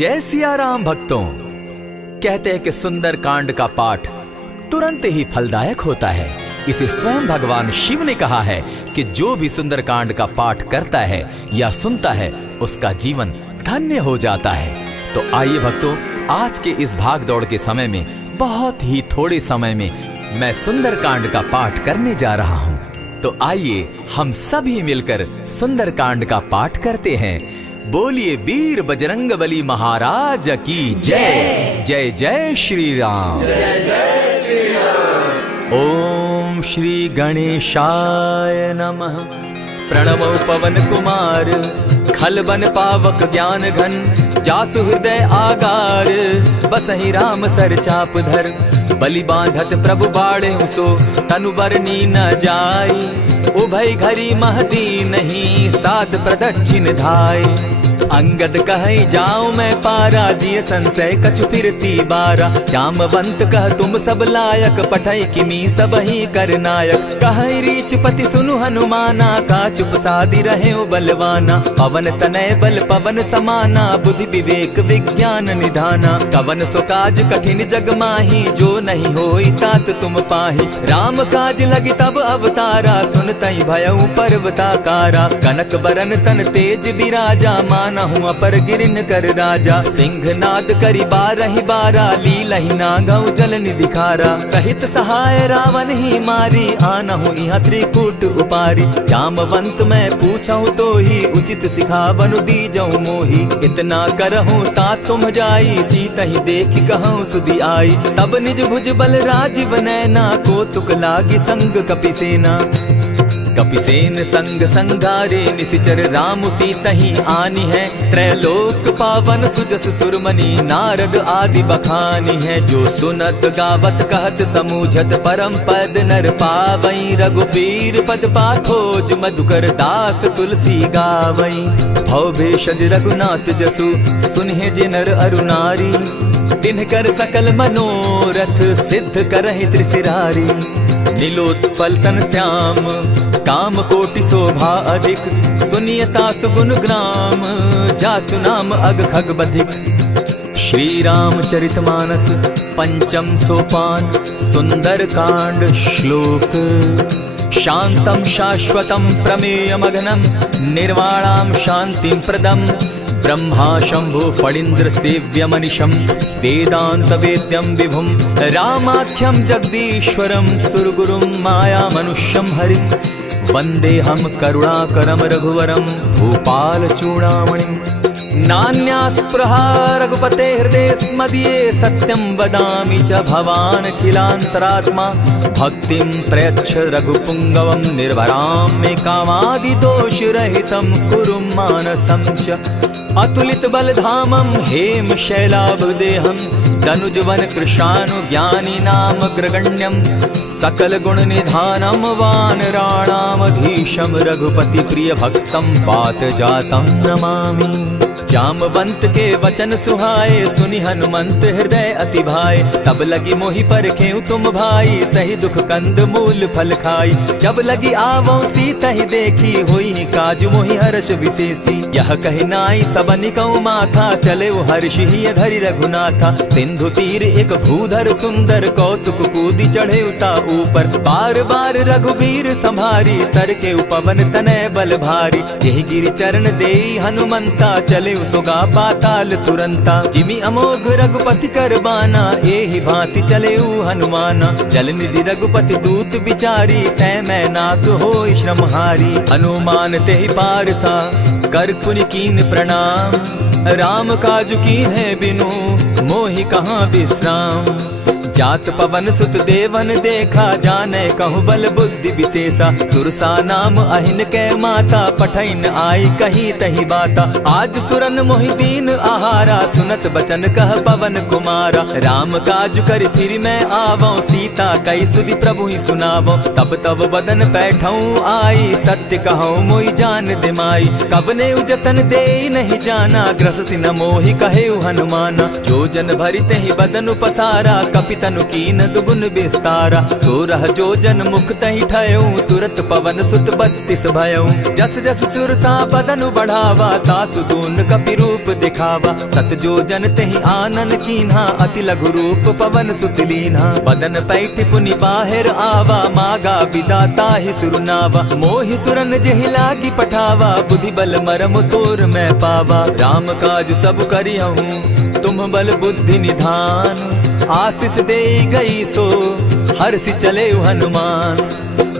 जय सिया राम भक्तों। कहते हैं कि सुंदर कांड का पाठ तुरंत ही फलदायक होता है। इसे स्वयं भगवान शिव ने कहा है कि जो भी सुंदर कांड का पाठ करता है या सुनता है उसका जीवन धन्य हो जाता है। तो आइए भक्तों, आज के इस भाग दौड़ के समय में बहुत ही थोड़े समय में मैं सुंदर कांड का पाठ करने जा रहा हूँ। तो आइए हम सभी मिलकर सुंदर कांड का पाठ करते हैं। बोलिए वीर बजरंगबली महाराज की जय। जय जय श्री राम। जय जय श्री राम। ओम श्री गणेशाय नमः। प्रणवो पवन कुमार खल बन पावक ज्ञान घन, जासु हृदय आगार बसहि राम सर चाप धर। बलि बांधत प्रभु बाढ़े सो तनु बरनी न जाई, उभय घरी महदी नहीं साध प्रदक्षिण धाय। अंगद कहे जाऊं मैं पारा, जिय संशय कछु फिरती बारा। जामवंत कह तुम सब लायक, पठय किमी सब ही कर नायक। कहे रीच पति सुनु हनुमाना, का चुप सादी रहे बलवाना। पवन तनय बल पवन समाना, बुद्धि विवेक विज्ञान निधाना। कवन सो काज कठिन जग माही, जो नहीं होई तात तुम पाही। राम काज लगी तब अवतारा, सुनतई भयउ पर्वताकारा। कनक बरन तन तेज बिराजा, माना हूँ अपर गिरिन कर राजा। सिंह नाद करी बारहि बारा, लीलहि नागौ जल निधि खारा। सहित सहाय रावण ही मारी, आना हूँ यहाँ त्रिकूट उपारी। जामवंत मैं पूछऊँ तो ही, उचित सिखावनु दीजऊँ मोही। इतना करहूँ ता तुम जाई, सीता ही देखी कहूँ सुधि आई। तब निज भुज बल राजीव नैना, को तुक लागी संग कपिसेना। कपिसेन संग संगारे, निशिचर राम सीता ही आनी है। त्रैलोक पावन सुजस सुरमणि, नारद आदि बखानी है। जो सुनत गावत कहत समूझत, परम पद नर पावई। रघुबीर पद पाखोज, मधुकर दास तुलसी गावई। भव भेषज रघुनाथ जसु, सुनहि जे नर अरु नारी। तिनकर सकल मनोरथ, सिद्ध करहि त्रिशिरारी। नीलोत्पल तन श्याम, काम कोटि शोभा अधिक। सुनियता सुगुण ग्राम, जासु नाम अग खग बधिक। श्री रामचरित मानस पंचम सोपान, सुंदर कांड श्लोक। शांतम शाश्वतम प्रमेयमघनम, निर्वाणाम शांतिं प्रदम। ब्रह्मा शंभु फणीन्द्र सेव्य मनिशम, वेदांत वेद्यम विभुम। रामाख्यम जगदीश्वरम, सुरगुरुम माया मनुष्यम हरि। वंदे हम करुणाकरम रघुवरम, भूपाल चूड़ामणि। नान्यास्पृहा रघुपते हृदय स्मदीये, सत्यं वदामि च भवान् खिलान्तरात्मा। भक्तिं प्रयच्छ रघुपुंगवं, निर्भरां मे कामादिदोषरहितं कुरु मानसं च। अतुलित बलधामं हेम शैलाभदेहं, दनुजवन कृशानु ज्ञानी नाम ग्रगण्यं। सकल गुण निधानं वानराणामधीशं, रघुपति प्रिय भक्तं पात जातं नमामि। जामवंत के वचन सुहाए, सुनि हनुमंत हृदय अति भाए। तब लगी मोहि परखेउ तुम भाई, सही दुख कंद मूल फल खाई। जब लगी आवो सीता ही देखी, होई काज मोहि हर्ष विशेषी। यह कहि नाई सबनि कौ माथा, चले वो हर्ष ही धरि रघुनाथा। सिंधु तीर एक भूधर सुंदर, कौतुक कूदी चढ़े उता ऊपर। बार बार रघुबीर संभारी, तर के उपवन तनय बल भारी। यही गिरि चरण देई हनुमंता, चले सोगा पाताल तुरंता। जिमि अमोघ रघुपति कर बाना, एहि भांति चले हनुमाना। जल निधि रघुपति दूत बिचारी, तै मैं नाथ होई श्रमहारी। हनुमान तेहि पारसा, कर पुनि कीन प्रणाम। राम काज कीन है बिनु, मोहि कहाँ विश्राम। जात पवन सुत देवन देखा, जाने कहूँ बल बुद्धि विशेषा। सुरसा नाम अहिन कै माता, पठैन आई कहीं तही बाता। आज सुरन मोहि दीन आहारा, सुनत बचन कह पवन कुमारा। राम काज कर फिर मैं आवो, सीता कई सुधि प्रभु ही सुनावो। तब तब बदन बैठऊँ आई, सत्य कहूँ मोहि जान दिमाई। कबने उजतन दे नहीं जाना, ग्रस सिन मोहि कहे हनुमाना। जो जन भरित ही बदन पसारा, कपित तनु कीन दुगुन विस्तारा। 16 जोजन मुख तहि ठयऊ तुरत पवन सुत 32 भयऊ। जस जस सुरसा बदन बढ़ावा तासु दून कपि रूप दिखावा। 7 जोजन तहि आनन कीन्हा अति लघु रूप पवन सुत लीन्हा। बदन पैठ पुनि बाहिर आवा मागा विदाता ही सुरनावा। मोहि सुरन जेहि लागी पठावा बुद्धि बल मरम तोर मैं पावा। राम काज सब करिहूँ तुम बल बुद्धि निधान। आशीष दे गई सो हर्षि चले हनुमान।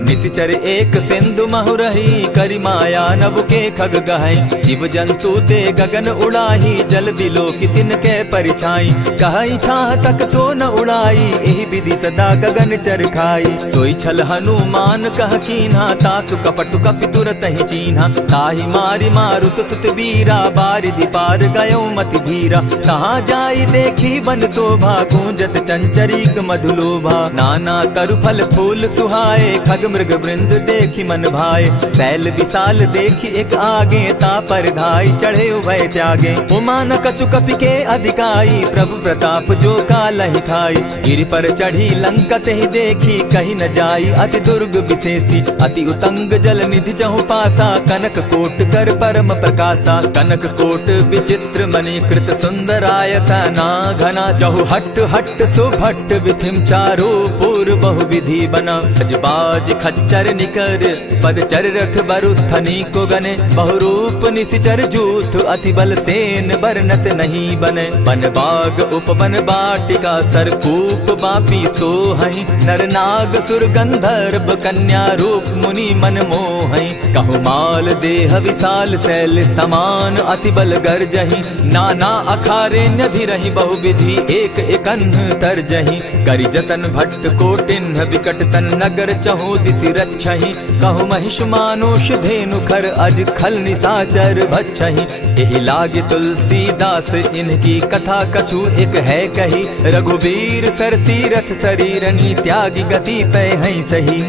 निशिचर एक सिंधु महु रही करि माया नभ के खग गहई। जीव जंतु ते गगन उड़ाही जल बिलो की तिनके परिछाई। कहई छाह तक सो न उड़ाई एहि विधि सदा गगन चर खाई। सोई छल हनुमान कह कीन्हा तासु कपटु कपि तुरत ही चीन्हा। ताहि मारि मारुत सुत वीरा बारिधि पार गयो मति धीरा। कहाँ जाई देखी बन शोभा गूंजत चंचरीक मधुलोभा। नाना तरु फल फूल सुहाए खग मृग वृंद देखी मन भाए। सैल विशाल देखी एक आगे तापर धाई चढ़े भय त्यागे। उमान कछु कपि के अधिकाई प्रभु प्रताप जो कालहि खाई। गिरि पर चढ़ी लंका तेहि देखी कहीं न जाई अति दुर्ग विशेषी। अति उतंग जल निधि चहु पासा कनक कोट कर परम प्रकाशा। कनक कोट विचित्र मणि कृत सुंदरायत ना घना। जहु हट हट सुभट विधिम चारो पूर्व बहु विधि बना। अजबाज खच्चर निकर पदचर रथ बरुथनी को गने। बहुरूप निशिचर जूथ अति बल सेन बरनत नहीं बने। बन बाग उपवन बाटिका सरकूप बापी सोहई। नर नाग सुर गंधर्व कन्या रूप मुनि मन मोहई। कहु माल देह विशाल शैल समान अति बल गर्जही। नाना अखारे नधिरहि बहुविधि एक एकन्ह तरजही। करि जतन भट्ट कोटिन्ह विकट तन नगर चहु दिसि रक्षहि। कहु महिष मानुष धेनु खर अज खल निसाचर भक्षहि। एहि लागे तुलसीदास इनकी कथा कछु एक है कही। रघुबीर सर तीरथ शरीरनी त्यागी गति पै हई सही।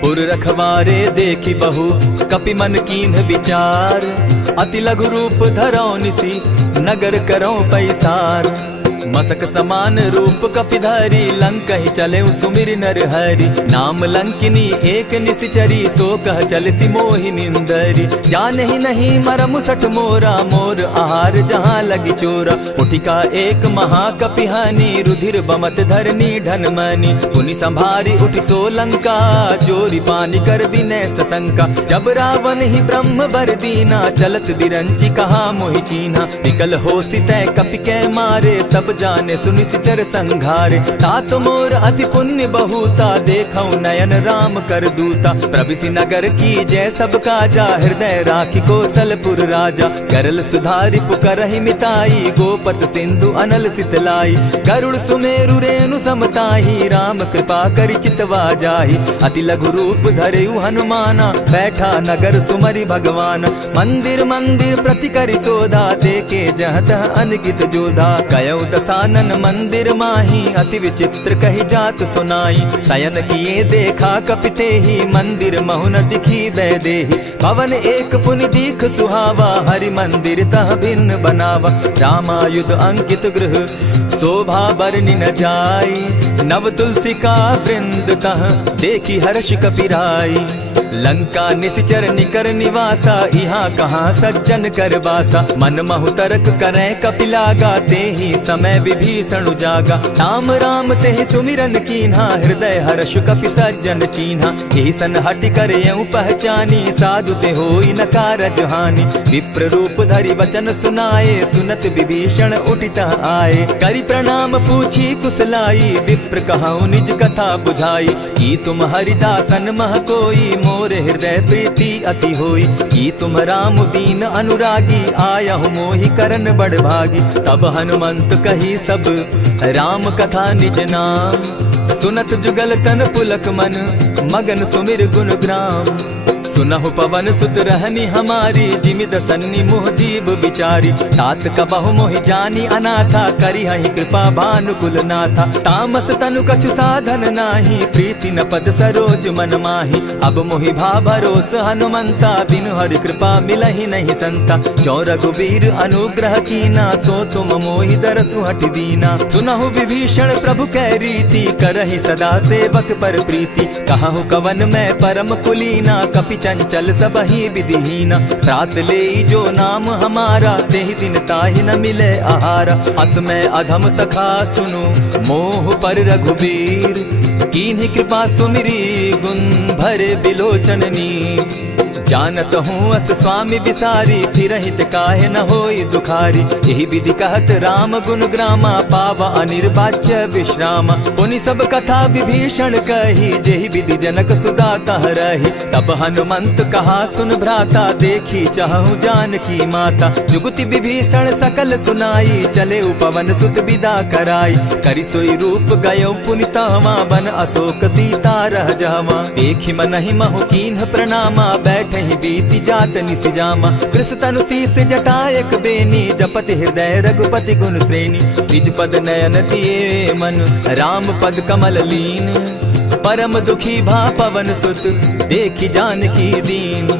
पुर रखवारे देखी बहु कपि मन कीन्ह विचार। अति लघु रूप धरौ निसी नगर करौ पैसार। मसक समान रूप कपिधारी लंक ही चले सुमिर नर हरि। नाम लंकिनी एक निशिचरी सो कह चल सी मोहि निंदरी। जान ही नहीं मरम सठ मोरा मोर आहार जहाँ लगी चोरा। उठिका एक महाकपिहानी रुधिर बमत धरनी ढनमनी। पुनि संभारी उठि सो लंका चोरी पानी कर बिनै सशंका। जब रावण ही ब्रह्म बर दीना चलत बिरंची कहा मोहि चीन्हा। निकल हो सितै कपि कै मारे तब जाने सुनिशिचर संघारे। तात मोर अति पुण्य बहुता देखौ नयन राम कर दूता। प्रविशि नगर की जय सब काजा हृदय राखी कौशलपुर राजा। करल सुधारि पुकरहि मिताई गोपत सिंधु अनल सितलाई। गरुड़ सुमेरु रेणु समताही राम कृपा करि चितवा जाहि। अति लघु रूप धरेउ हनुमाना बैठा नगर सुमरि भगवान। मंदिर मंदिर प्रति करि सोधा देखे जह तह अनगित जोधा। कयौ दसानन मंदिर माही अति विचित्र कही जात सुनाई। शयन किए देखा कपिते ही मंदिर महुन दिखी वैदेही। भवन एक पुनि दीख सुहावा हरि मंदिर तह भिन्न बनावा। रामायुध अंकित गृह शोभा बरनि न जाई। नव तुलसी का वृंद तह देखी हर्ष कपिराई। लंका निशिचर निकर निवासा यहाँ कहाँ सज्जन कर बासा। मन महु तरक करें कपिलागा ते ही समय विभीषण जागा। राम राम ते सुमिरन कीन्हा हृदय हर्ष कपि सज्जन चीन्हा। यही सन हटि कर यूं पहचानी साधु ते होई न कारज हानि। विप्र रूप धरि वचन सुनाए सुनत विभीषण उठित आए। करि प्रणाम पूछी कुशलाई विप्र कहौ निज कथा बुझाई। की तुम हरिदासन मह कोई मोर हृदय प्रीति अति होई। की तुम राम दीन अनुरागी आयहु मोहि करन बड़ भागी। तब हनुमंत कही सब राम कथा निज नाम। सुनत जुगल तन पुलक मन मगन सुमिर गुण ग्राम। सुनहु पवन सुत रहनी हमारी, जिमि दसन्नी मुह जीव बिचारी। तात कबहु मोहि जानी अनाथा, करी हहि कृपा भानुकुल नाथा। तामस तनु कछु साधन नाही, प्रीति न पद सरोज मन माही। अब मोहि भा भरोस हनुमंता, बिनु हरि कृपा मिलहि नहीं संता। जो रघुबीर अनुग्रह कीना, सो तुम मोहि दरसु हटि दीना। सुनहु विभीषण प्रभु कै रीति, करहि सदा सेवक पर प्रीति। कहु कवन मैं परम कुलीना, कपि चंचल सबहि विधिहीना। रात ले जो नाम हमारा, तेहि दिन ताहि न मिले आहारा। अस मैं अधम सखा सुनु, मोह पर रघुबीर। कीन्ही कृपा सुमिरी, गुण भरे बिलोचन नीर। जानत हूँ अस स्वामी बिसारी, फिरहित काहे न होई दुखारी। यही विधि कहत राम गुण ग्रामा, पावा अनिर्वाच्य विश्रामा। पुनि सब कथा विभीषण कही, जेहि विधि जनक सुदा कह रही। तब हनुमंत कहा सुन भ्राता, देखी चाहूँ जानकी माता। जुगति विभीषण सकल सुनाई, चले पवन सुत विदा कराई। करि सोई रूप गयो पुनि तहवा, बन अशोक सीता रह जावा। देखी मनहि महु कीन्ह प्रणामा, बैठ ही बीती जात निसिजामा। कृष तनु शीस जटायक बेनी, जपति हृदय रघुपति गुण श्रेणी। निज पद नयन दिए मन, राम पद कमल लीन। परम दुखी भा पवन सुत, देखी जानकी दीन।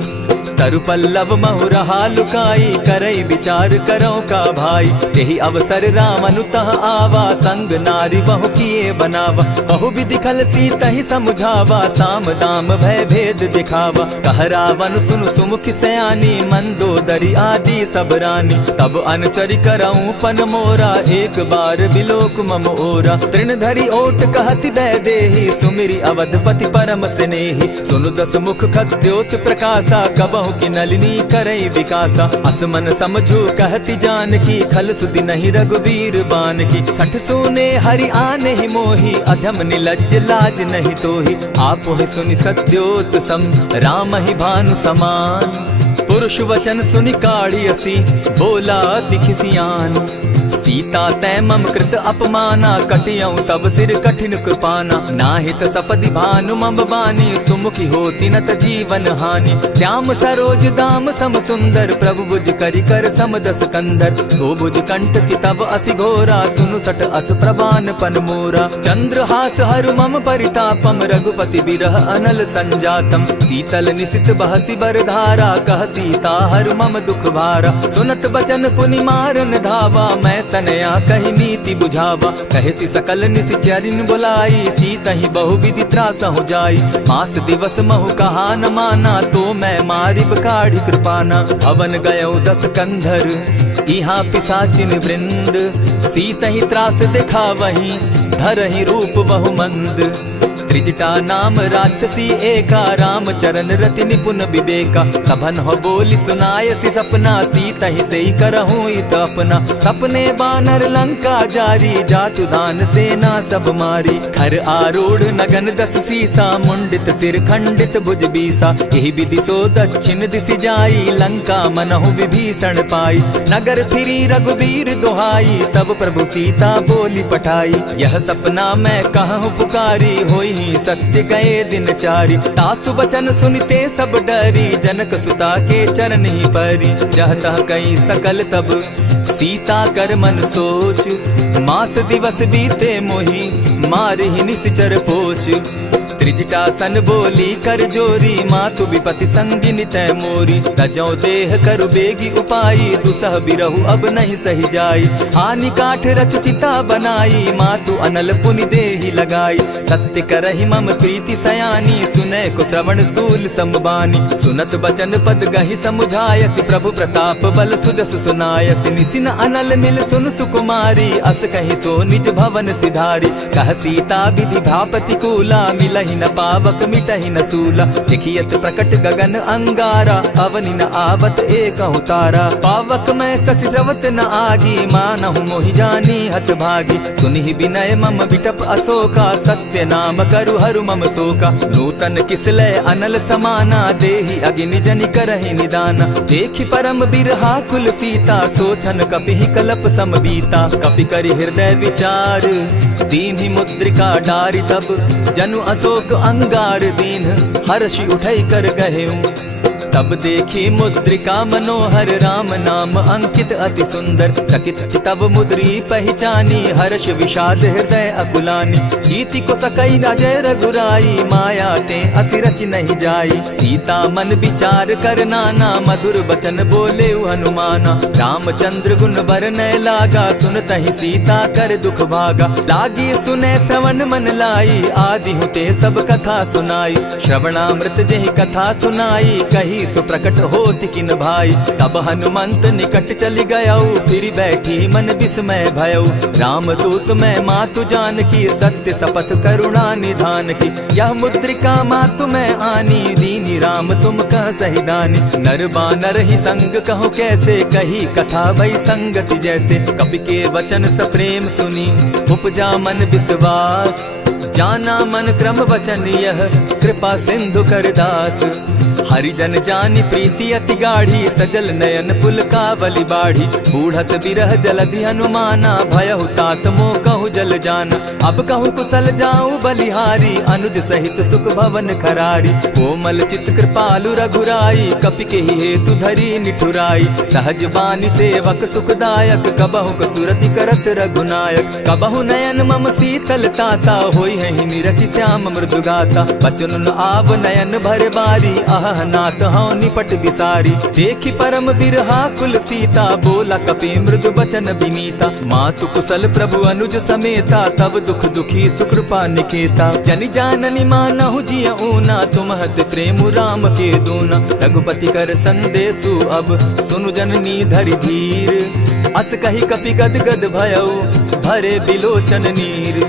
तरु पल्लव महु रहा लुकाई, करई विचार करो का भाई। यही अवसर राम अनुतः आवा, संग नारी बहु किए बनावा। बहु विधि खल सीतहि समुझावा, साम दाम भय भेद दिखावा। कह रावण सुन सुमुख सयानी, मंदोदरी आदि सब रानी। तब अनुचरि करऊं पन मोरा, एक बार बिलोक मम ओरा। तृण धरि ओट कहति दय देहि, सुमिरि अवधपति परम स्नेही। सुनु दस मुख खद्योत प्रकाशा, कबहु की नलिनी करई विकासा। असमन समझू कहती जानकी, खल सुधि नहीं रघुबीर बान की। सठ सोने हरि आने ही मोही, अधम निलज्ज लाज नहीं तोही। आप ही सुनि सत्योत सम, राम ही भानु समान। पुरुष वचन सुनि काढ़ी असी, बोला दिखिसियान। सीता तै मम कृत अपमाना, कटियऊं तब सिर कठिन कृपाना। नाहित सपदि भानु मम बानी, सुमुखी होती नत जीवन हानि। श्याम सरोज दाम सम सुंदर, प्रभु भुज करि कर सम दस कंधर। सो भुज कंठ की तब असि घोरा, सुनु सट अस प्रवान पन मोरा। चंद्रहास हरु मम परितापम, रघुपति बिरह अनल संजातम। शीतल निशित बहसी बरधारा, कह सीता हरु मम दुख भारा। सुनत बचन पुनि मारन धावा, मैं तनया कही नीति बुझावा। कहे सी सकल निशिचरिन बुलाई, सीतहि बहु विधि त्रास हो जाई। मास दिवस महु कहा न माना, तो मैं मारिब काढ़ी कृपाना। भवन गयो 10 कंधर, इहाँ पिशाचिन वृंद। सीतहि त्रास दिखावहि, धरहि रूप बहु मंद। त्रिजटा नाम राक्षसी एका, राम चरण रति निपुण विवेका। सभन हो बोली सुनायसी सपना, सीतहि सेई करहूँ इत अपना। सपने बानर लंका जारी, जातु दान सेना सब मारी। खर आरूढ़ नगन 10 सीसा, मुंडित सिर खंडित भुज बीसा। यही विधि सो दक्षिण दिशि जाई, लंका मनहु विभीषण पाई। नगर फिरी रघुबीर दुहाई, तब प्रभु सीता बोली पठाई। यह सपना मैं कहूँ पुकारी, होई सत्य गए दिन चारी। तासु बचन सुनते सब डरी, जनक सुता के चरण ही परी। जहता कई सकल तब सीता कर मन सोच, मास दिवस बीते मोही, मार ही निश्चर पोच। त्रिजटा सन बोली कर जोरी, मातु विपति संगिनी तै मोरी। तजौ देह करु बेगी उपाई, दुसह बिरहु अब नहीं सही जाई। हानि काठ रचु चिता बनाई, मातु अनल पुनि देहि लगाई। सत्य करहि मम प्रीति सयानी, सुनै को श्रवण सूल संबानी। सुनत बचन पद गहि समुझायसि, प्रभु प्रताप बल सुजस सुनायसि। निसिन अनल मिल सुन सुकुमारी, अस कहि सो निज भवन सिधारी। कह सीता विधि भापति कूला, मिलहि न पावक मिटहि न सूला। देखियत प्रकट गगन अंगारा, अवनि न आवत एक तारा। पावक मैं शशि स्रवत न आगी, मानहु मोहि जानी हत भागी। सुनिहि विनय मम बिटप अशोका, सत्य नाम करु हरु मम शोका। नूतन किसलय अनल समाना, देहि अगिनि जनि करहि निदाना। देखि परम बिरहा कुल सीता, सोचन कपिहि कलप समबीता। कपि करि हृदय विचार, दीन्हि मुद्रिका डारि तब, जनु अशोक एक अंगार दीन हर्षि उठई कर गहेऊ। तब देखी मुद्रिका मनोहर राम नाम अंकित अति सुंदर। चकित चितव मुद्री पहचानी हर्ष विषाद हृदय अकुलानी। जीति को सकई न जय रघुराई माया ते असि रच नहीं जाई। सीता मन विचार कर नाना मधुर बचन बोले हनुमाना। रामचंद्र गुण बरनय लागा सुनतहि सीता कर दुख भागा। लागी सुने श्रवण मन लाई आदि हुते सब कथा सुनाई। श्रवणामृत जहि कथा सुनाई कही सो प्रकट होति किन भाई। तब हनुमंत निकट चली गयऊ फिर बैठी मन विस्मय भयऊ। रामदूत मैं मातु जानकी सत्य शपथ करुणा निधान की। यह मुद्रिका मातु मैं आनी दीनी राम तुम कह सही दानी। नर बानर ही संग कहो कैसे कही कथा भई संगति जैसे। कपि के वचन सप्रेम सुनी उपजा मन विश्वास। जाना मन क्रम वचन यह कृपा सिंधु कर दास। हरिजन जानी प्रीति अति गाढ़ी सजल नयन पुलकावली बाढ़ी। बूढ़त बिरह जलधि हनुमाना भयहु तात मोह कहु जल जाना। अब कहु कुशल जाऊं बलिहारी अनुज सहित सुख भवन खरारी। कोमल चित कृपालु रघुराई कपि के ही हेतु धरी निठुराई। सहज बानी सेवक सुखदायक कबहु कसुरति करत रघुनायक। कबहु नयन मम शीतल ताता होई है निरखि श्याम मृदु गाता। बचन आव नयन भर बारी आह नाथ हौ निपट बिसारी। देखी परम बिरहा कुल सीता बोला कपि मृदु बचन विनीता। मातु कुशल प्रभु अनुज समेता तब दुख दुखी सुकृपा निकेता। जनि जाननी मानहु जिय ऊना तुम्हत प्रेम राम के दूना। रघुपति कर संदेशु अब सुनु जननी धरि धीर। अस कही कपि गद गद भयऊ भरे बिलोचन नीर।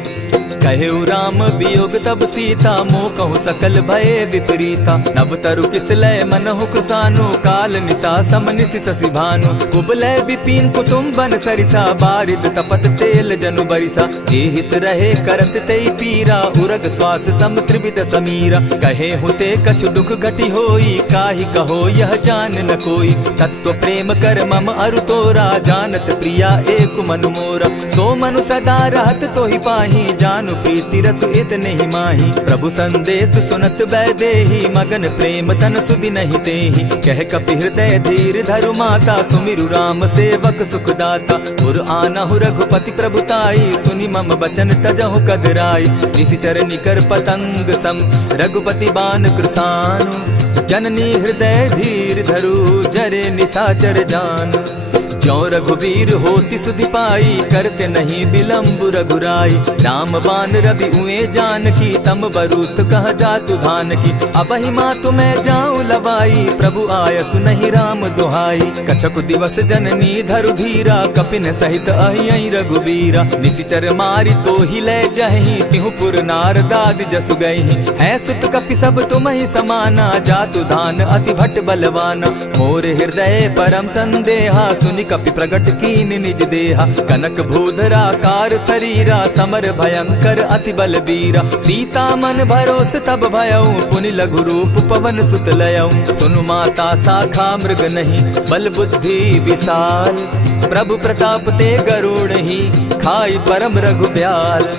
कहेउ राम वियोग तब सीता मोह कहु सकल भय विपरीता। नव तरु किसलय मनहु कृसानु काल निशा समनिशि शशि भानु। उबलय विपिन कुटुम्बन सरिसा बारिद तपत तेल जनु बरिसा। जे हित रहे करत तेई पीरा उरग श्वास सम त्रिविध समीरा। कहे हुते कछु दुख घटी होई काहि कहो यह जान न कोई। तत्व प्रेम कर मम अरु तोरा जानत प्रिया एक मनु मोरा। सो मनु सदा रहत तोहि पाही जान प्रीति रसु इतने ही माही। प्रभु संदेश सुनत बैदेही मगन प्रेम तन सुधि नहीं तेहि। कह कपि हृदय धीर धरु माता सुमिरु राम सेवक सुखदाता। उर आनहु रघुपति प्रभुताई सुनि मम बचन तजहु कदराई। निशिचर निकर पतंग सम रघुपति बान कृसानु। जननी हृदय धीर धरु जरे निशाचर जान। ज्यों रघुवीर होति सुधि पाई करते नहीं विलम्ब रघुराई। राम बान रवि उए जानकी तम बरूत कह जातु धान की। अबहि मातु मैं जाऊं लवाई प्रभु आयसु नहीं राम दुहाई। कछक दिवस जननी धरु धीरा कपिन सहित अहियहि रघुवीरा। निशिचर मारी तो ही ले जहि तिहु पुर नारदाद जसु गई। है सुत कपि सब तुमहि समाना जातु धान अति भट बलवाना। मोर हृदय परम संदेहा सुनि कपि प्रगट कीन निज देहा। कनक भूधरा कार शरीरा समर भयंकर अति बलबीरा। सीता मन भरोस तब भयऊ पुनि लघु रूप पवन सुत लयऊ। सुनु माता शाखा मृग नहीं बल बुद्धि विशाल। प्रभु प्रताप ते गरुड़ ही खाई परम रघुब्याल।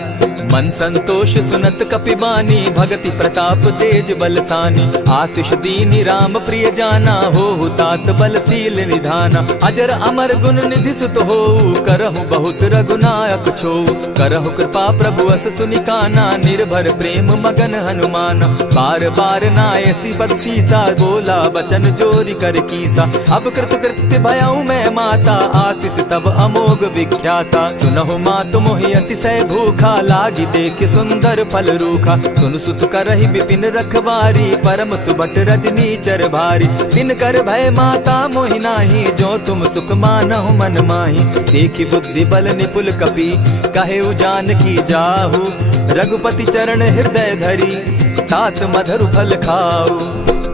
मन संतोष सुनत कपि बानी भगति प्रताप तेज बलसानी। आशीष दीनी राम प्रिय जाना हो तात बलशील निधाना। अजर अमर गुण निधि सुत हो करहु बहुत रघुनायक छो। करहु कृपा प्रभु अस सुनिकाना निर्भर प्रेम मगन हनुमान। बार बार नायसी पद सीसा बोला बचन जोरी कर कीसा। अब कृत कृत्य भयऊ मैं माता आशीष तब अमोघ विख्याता। सुनहु मातु मोहि अतिशय भूखा लागी देख सुंदर फल रूखा। सुन सुत करहि विपिन रखवारी परम सुबट रजनी चर भारी। दिन कर भय माता मोहि नाही जो तुम सुख मानहु मन माही। देखी बुद्धि बल निपुल कपि कहेउ जानकी जाहु। रघुपति चरण हृदय धरी तात मधुर फल खाऊ।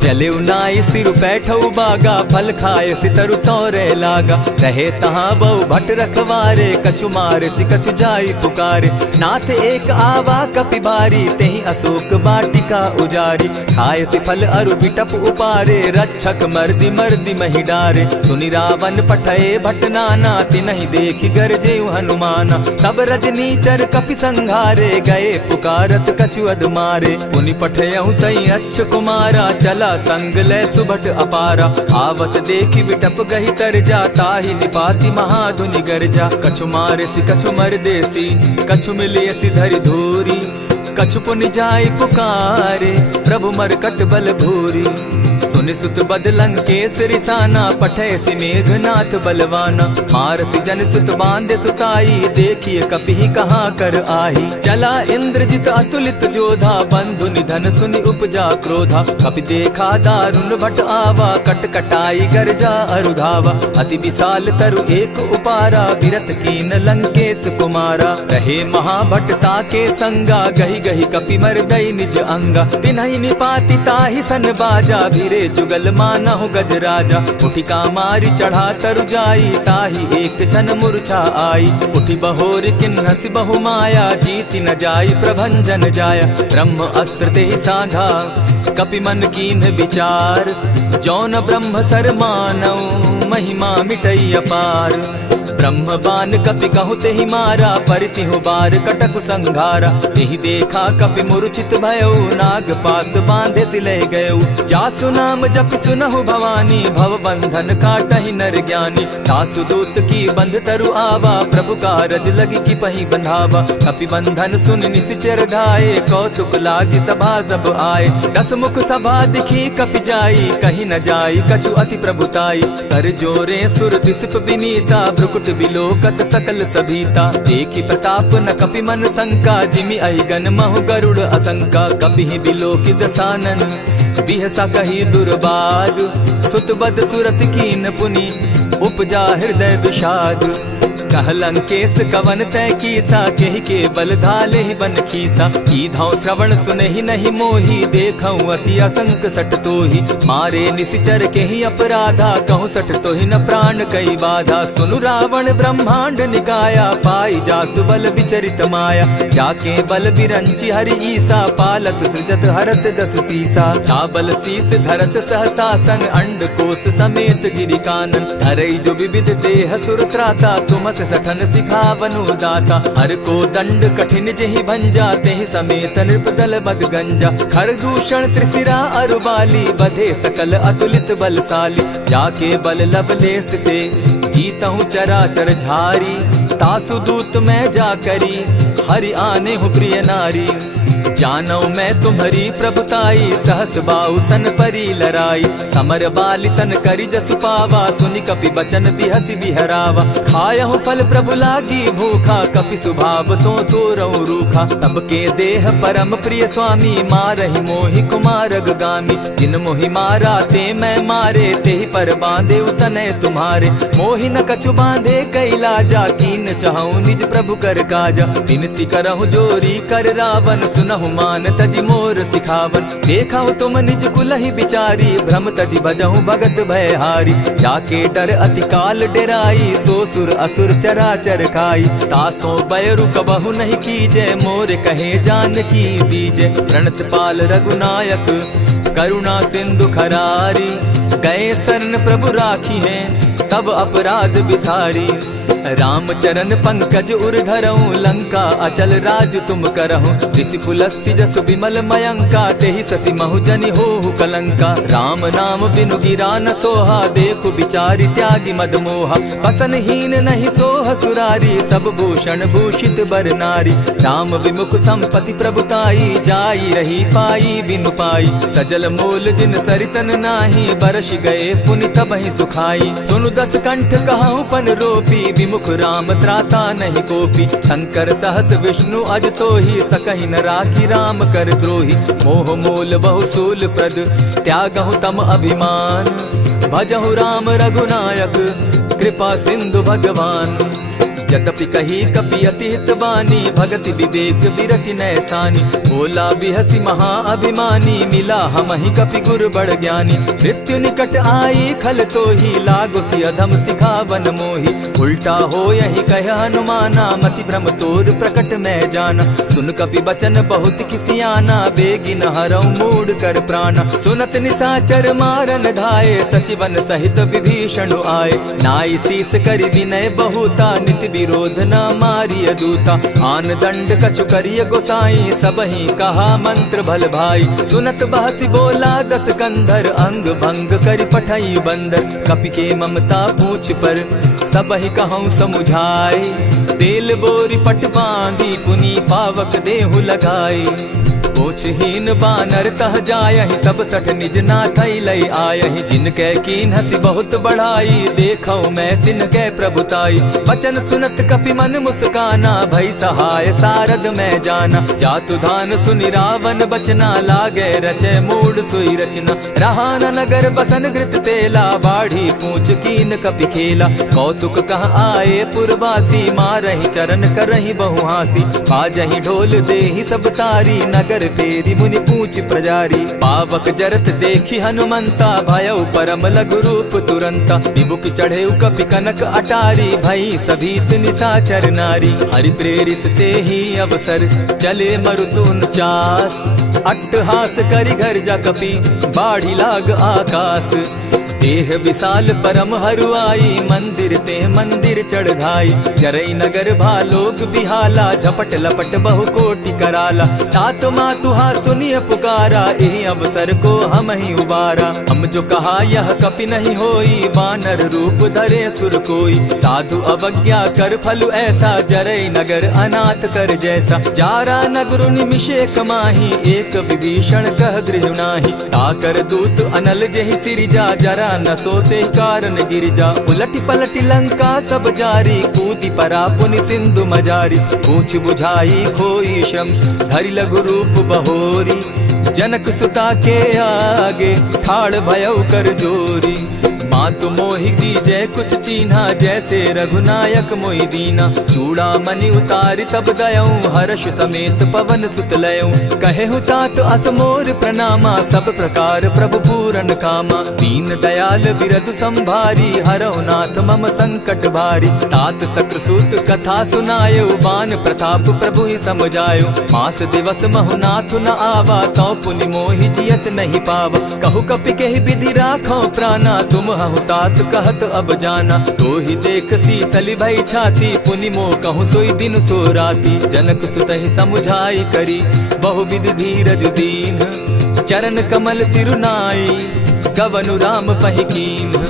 चले नाई सिर बैठऊ बागा, फल खाए सितरु तौरे लागा। रहे तहाँ बहु भट रखवारे, कछु मारे सि कछु जाई पुकारे। नाथ एक आवा कपि बारी, तेहि अशोक बाटिका उजारी। खाए सि फल अरु बिटप उपारे, रक्षक मर्दि मर्दि महि डारे। सुनि रावण पठए भट नाना, तिनहि देखि गरजे हनुमाना। सब रजनीचर कपि संघारे, गए पुकारत कछु अध मारे। पुनि पठयहु तई अच्छ कुमारा, चला संग लै सुभट अपारा। आवत देखि बिटप गहि तर जा, ताहि निपाति महाधुनि गर्जा। कछु मारे सि कछु मरदेसी, कछु मिलिय सि धरि धूरी। कछु पुनि जाय पुकारे, प्रभु मरकट बल भूरी। सुनि सुत बद लंकेश रिसाना, पठय सि मेघनाथ बलवाना। मारसि जन सुत बांधे सुताई, देखिए कपि कहाँ कर आही। चला इंद्रजित अतुलित जोधा, बंधु निधन सुनि उपजा क्रोधा। कपि देखा दारुण भट आवा, कट कटाई गर्जा अरुधावा। अति विशाल तरु एक उपारा, विरत कीन लंकेश कुमारा। रहे महाभट ताके संगा, गही गही कपि मरदई निज अंगा। तिन्हि निपाति ताहि सन बाजा, भिरे जुगल मानहु गजराजा। उठिका मारी चढ़ा तरु जाई, ताहि एक क्षण मूर्छा आई। उठि बहोर किन्हसि बहु माया, जीति न जाई प्रभंजन जाया। ब्रह्म अस्त्र तेहि साधा, कपि मन कीन्ह विचार। जौन ब्रह्म सर मानऊ, महिमा मिटई अपार। ब्रह्म बान कपि कहु तेहि मारा, परितिहु बार कटकु संघारा। तेहि देखा कपि मूर्छित भयउ, नाग पास बांधे सिलह गयउ। जासु नाम जपि सुनहु भवानी, भव बंधन काटहि नर ज्ञानी। तासु दूत की बंध तरु आवा, प्रभु कारज लगी की पहि बंधावा। कपि बंधन सुन निसिचर धाये, कौतुक लागी सभा सब आए। दस मुख सभा दिखी कपि जाई, कहीं न जाई कछु अति प्रभुताई। कर जोरे सुर दिसप विनीता, भ्रुकुट बिलोकत सकल सभीता। देखी प्रताप न कपि मन शंका, जिमि अहिगन महु गरुड़ असंका। कपि बिलोकि दसानन, बिहसा कही दुर्बाद। सुत बद सुरत कीन पुनि, उपजा हृदय विषाद। कह लंकेश कवन तय कीसा, केहि के बल धाले ही बन खीसा। कीधौ श्रवण सुनहि नहीं मोही, देखऊं अति असंक सट तोही। मारे निसिचर केहि अपराधा, कहूँ सट तोहि न प्राण कई बाधा। सुनु रावण ब्रह्मांड निकाया, पाई जासु बल विचरित माया। जाके बल बिरंचि हरि ईसा, पालत सृजत हरत दस सीसा। चाबल शीस धरत सहसासन, अंड कोश समेत गिरि कानन। धरई जो विविध देह सुर त्राता, तुम सठन सिखावनु दाता। हर को दंड कठिन जेहि भंजा, तेहि समेत नृपदल बद गंजा। खर दूषण त्रिशिरा अरुबाली, बधे सकल अतुलित बलशाली। जाके बल लवलेस ते, जीतहु चराचर झारी। तासु दूत मैं जा करी, हरि आने हूँ प्रिय नारी। जानौ मैं तुम्हारी प्रभुताई, सहस बाहु सन परी लराई। समर बाली सन करि जसु पावा, सुनि कपि बचन बिहसि बिहरावा। खायहु फल प्रभु लागी भूखा, कपि सुभाव तो तोरऊ रूखा। सबके देह परम प्रिय स्वामी, मारहि मोहि कुमारग गामी। जिन मोहि मारा ते मैं मारे, तेहि पर बांधे उतने तुम्हारे। मोहि न कछु बांधे कैलाजा, कीन चाहूं निज प्रभु कर काजा। विनती करहु जोरी कर रावण, सुनहु मान तजि मोर सिखावन। देखा तुम निज कुलहि बिचारी, भ्रम तजि भजहु भगत भयहारी। जाके डर अति काल डेराई, सो सुर असुर चराचर खाई। तासो बैरु कबहु नहीं कीजे, मोर कहे जानकी दीजे। प्रणत पाल रघुनायक, करुणा सिंधु खरारी। गए शरण प्रभु राखी हैं, तब अपराध बिसारी। राम चरण पंकज उर धरऊं, लंका अचल राज तुम करहूं। ऋषि पुलस्ति जस विमल मयंका, तेहि ससि महु जनि होहु कलंका। राम नाम बिनु गिरा न सोहा, देखु बिचारी त्यागी मद मोहा। बसन हीन नहीं सोह सुरारी, सब भूषण भूषित बर नारी। राम विमुख संपति प्रभुताई, जाई रही पाई बिनु पाई। सजल मोल जिन सरितन नाही, बरस गए पुनि तबहि सुखाई। सुनु दस कंठ कहूं पन रोपी, विमुख राम त्राता नहीं कोपी। शंकर सहस विष्णु अज तो ही, सकहि न राखी राम कर द्रोही। मोह मोल बहुसूल प्रद, त्यागहु तम अभिमान। भजहु राम रघुनायक, कृपा सिंधु भगवान। यद्यपि कही कपि अति हितवानी, भगति विवेक विरति नैसानी। बोला बिहसी महाअभिमानी, मिला हमहि कपि गुर बड़ ज्ञानी। मृत्यु निकट आई खल तो ही, लागो सि अधम सिखावन मोही। उल्टा हो यही कह हनुमाना, मति भ्रम तोर प्रकट मैं जाना। सुन कपि बचन बहुत किसियाना, बेगिन हरऊ मूड कर प्राणा। सुनत निशाचर मारन धाये, सचिवन सहित विभीषण आए। नाई शीस करि विनय बहुता, नित विरोध न मारिय दूता। आन दंड कछु करिय गोसाई, सबहि कहा मंत्र भल भाई। सुनत बहसी बोला दस कंधर, अंग भंग करि पठई बंदर। कपि के ममता पूछ पर, सबहि कहूँ समुझाए। तेल बोरी पट बांधी, पुनि पावक देहु लगाई। पोछहीन बानर तह जायहि, तब सठ निज नाथई लई आयहि। जिनके कीन हसी बहुत बढ़ाई, देखौ मैं तिनके प्रभुताई। बचन सुनत कपि मन मुस्काना, भई सहाय सारद मैं जाना। जातु धान सुनि रावण बचना, लागे रचे मूड सोई रचना। रहा न नगर बसन घृत तेला, बाढ़ी पूछ कीन कपि खेला। कौतुक कह आए पुरवासी, मारहि चरण करहि बहुहासी। बाजहि ढोल देहि सब तारी, नगर फेरी मुनि पूछ प्रजारी। पावक जरत देखी हनुमंता, भयउ परम लघु रूप तुरंता। विमुख चढ़े कपि कनक अटारी, भई सभीत निशाचर नारी। हरि प्रेरित ते ही अवसर, चले मरुतु 49। अट्टहास करि घर जा कपि, बाढ़ी लाग आकाश। देह विशाल परम हरुआई, मंदिर ते मंदिर चढ़ाई। जरई नगर भालोक बिहाला, झपट लपट बहु कोटि कराला। तात मातुहा सुनिय पुकारा, एहि अवसर को हम ही उबारा। हम जो कहा यह कपि नहीं होई, वानर रूप धरे सुर कोई। साधु अवज्ञा कर फल ऐसा, जरई नगर अनाथ कर जैसा। जारा नगर निमिषे कमाही, एक विभीषण कह गृह नाही। ताकर दूत अनल जेहि सिरिजा, जरा न सोते कारण गिरिजा। उलटी पलटी लंका सब जारी, कूदी परा पुनि सिंधु मजारी। पूछ बुझाई खोई श्रम, धरि लघु रूप बहोरी। जनक सुता के आगे, ठाड़ भयउ कर जोरी। मातु मोहि दीजै कुछ चीन्हा, जैसे रघुनायक मोहि दीना। चूड़ा मणि उतारि तब दयऊं, हर्ष समेत पवन सुत लयऊं। कहेहु तात असमोर प्रणामा, सब प्रकार प्रभु पूरन कामा। दीन दयाल बिरधु संभारी, हरौ नाथ मम संकट भारी। तात सक्रसूत कथा सुनायो, बान प्रताप प्रभु ही समझायो। मास दिवस महु नाथ न आवा, तौ पुनि मोहि जियत नहीं पावा। कहु कपि केहि विधि राखो प्राणा, तुम हहु तात कहत अब जाना। तो ही देख शीतल भई छाती, पुनि मोह कहूँ सोई दिन सो राती। जनक सुतहि समुझाई करी, बहुविध धीरज दीन। चरण कमल सिरुनाई, गवनु राम पहि कीन।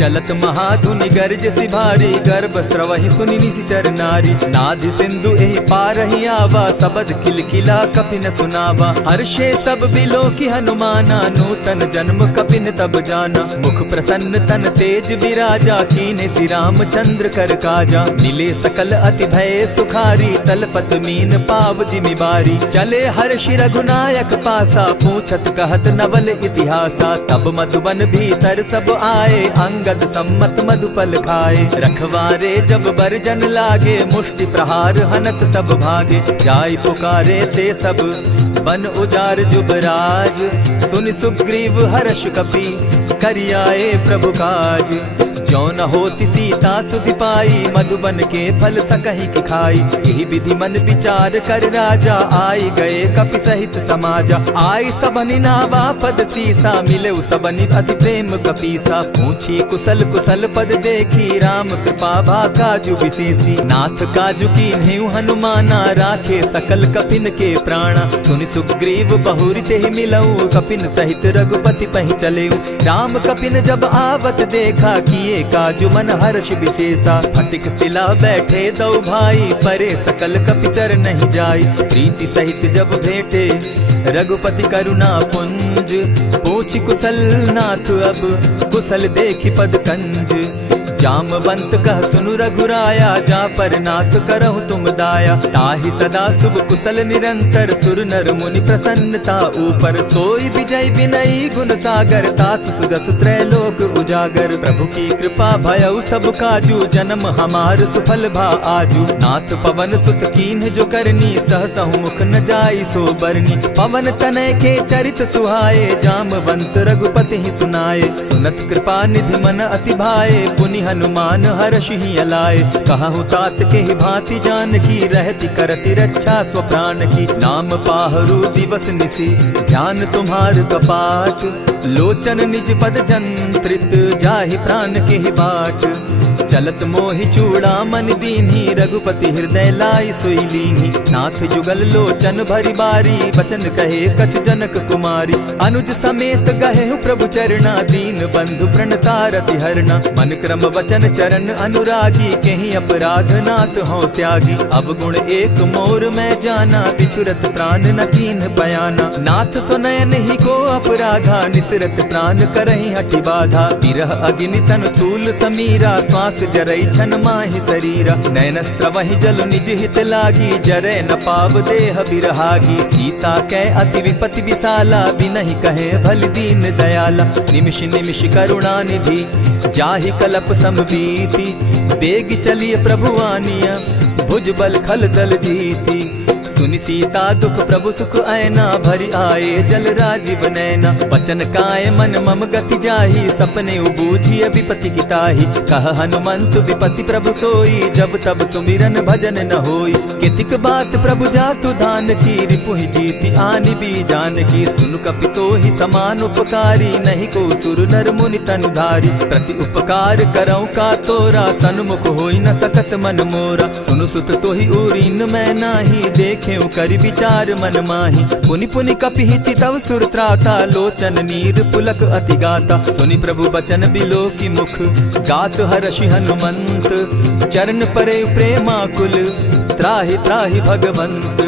चलत महाधुनि गर्ज सिभारी, गर्भ स्रवहि सुनि निशिचर नारी। नाधि सिंधु एहि पारहि आवा, सबद किलकिला कपि न सुनावा। हर्षे सब बिलोकि हनुमाना, नूतन जन्म कपि न तब जाना। मुख प्रसन्न तन तेज विराजा, कीने सि रामचंद्र कर काजा। मिले सकल अति भय सुखारी, तलपत मीन पाव जिमि बारी। चले हर्षि रघुनायक पासा, पूछत कहत नवल इतिहासा। तब मधुबन भीतर सब आए, अंग सम्मत मधुपल खाए। रखवारे जब बरजन लागे, मुष्टि प्रहार हनत सब भागे। जाय पुकारे ते सब, बन उजार जुबराज। सुनि सुग्रीव हर्ष कपि, करियाए प्रभु काज। जो न होती सीता सुधि पाई, मधुबन के फल सकहि की खाई। यही विधि मन विचार कर राजा, आई गए कपि सहित समाजा। आई सबनि नावा पद सीसा, मिले सबनि अति प्रेम कपीसा। पूछी कुशल कुशल पद देखी, राम कृपा भा काजु विशेषी। नाथ काजु कीन्हेउ हनुमाना, राखे सकल कपिन के प्राणा। सुनि सुग्रीव बहुरि तेहि मिलऊ, कपिन सहित रघुपति पहि चलेऊ। राम कपिन जब आवत देखा, किए काजु मन हर्ष विशेषा। फटिक शिला बैठे दो भाई, परे सकल कपिचर नहीं जाई। प्रीति सहित जब भेटे, रघुपति करुणा पुंज। पूछ कुशल नाथ अब, कुशल देखि पद कंज। जामवंत कह सुनु रघुराया, जा पर नाथ करहु तुम दाया। ताहि सदा शुभ कुशल निरंतर, सुर नर मुनि प्रसन्नता ऊपर। सोई विजय विनयी गुण सागर, तास सुदस त्रैलोक उजागर। प्रभु की कृपा भयउ सब काजू, जन्म हमार सुफल भा आजू। नाथ पवन सुत कीन्ह जो करनी, सहसहु मुख न जाई सो बरनी। पवन तनय के चरित सुहाए, जामवंत रघुपति ही सुनाए। सुनत कृपा निधि मन अति भाए, पुनि हनुमान हर्षि अलाए। कहु तात के ही भांति जानकी, रहति करति रक्षा स्व प्राण की। नाम पाहरु दिवस निसी, ध्यान तुम्हार कपाट। लोचन निज पद जंत्रित, जाहि प्राण के ही बाट। चलत मोहि चूड़ामन दीन्ही, रघुपति हृदय लाई सोई लीन्ही। नाथ जुगल लोचन भरी बारी, बचन कहे कछ जनक कुमारी। अनुज समेत गहेहु प्रभु चरणा, दीन बंधु प्रणतारति हरना। मन क्रम वचन चरण अनुरागी, केहि अपराध नाथ हो त्यागी। अब गुण एक मोर मैं जाना, बिचुरत प्राण न कीन्ह बयाना। नाथ सुनयन ही को अपराधा, निसरत प्राण करहि हठि बाधा। बिरह अग्नि तन तूल समीरा, श्वास जरई छन माहि शरीरा। नयनस्त्र वहि जल निज हित लागी, जरै न पाव देह बिरहागी। सीता कै अति विपति विशाला, बिनहि कहे भल दीन दयाला। निमिष निमिष करुणा निधि, जाहि कलप समबीति। बेग चलिए प्रभु आनिया, भुजबल खल दल जीती। सुनि सीता दुख प्रभु सुख ऐना, भरि आए जल राजीव नैना। वचन काय मन मम गति जाहि, सपने बूझिय विपति किताहि। कह हनुमंत विपति प्रभु सोई, जब तब सुमिरन भजन न होई। कितिक बात प्रभु जातु धान की, रिपुहि जीति आनि भी जानकी। सुन कपितोहि समान उपकारी, नहीं को सुर नर मुनि तनुधारी। प्रति उपकार करौ का तोरा, सन्मुख होई न सकत मन मोरा। सुनु सुत तोहि उरीन मैं नाही, देखेउ करि विचार मन माही। पुनि पुनि कपिहि चितव सुर त्राता, लोचन नीर पुलक अति गाता। सुनि प्रभु बचन बिलो की मुख, गात हर्षि हनुमंत। चरण परे प्रेमाकुल, त्राहि त्राहि भगवंत।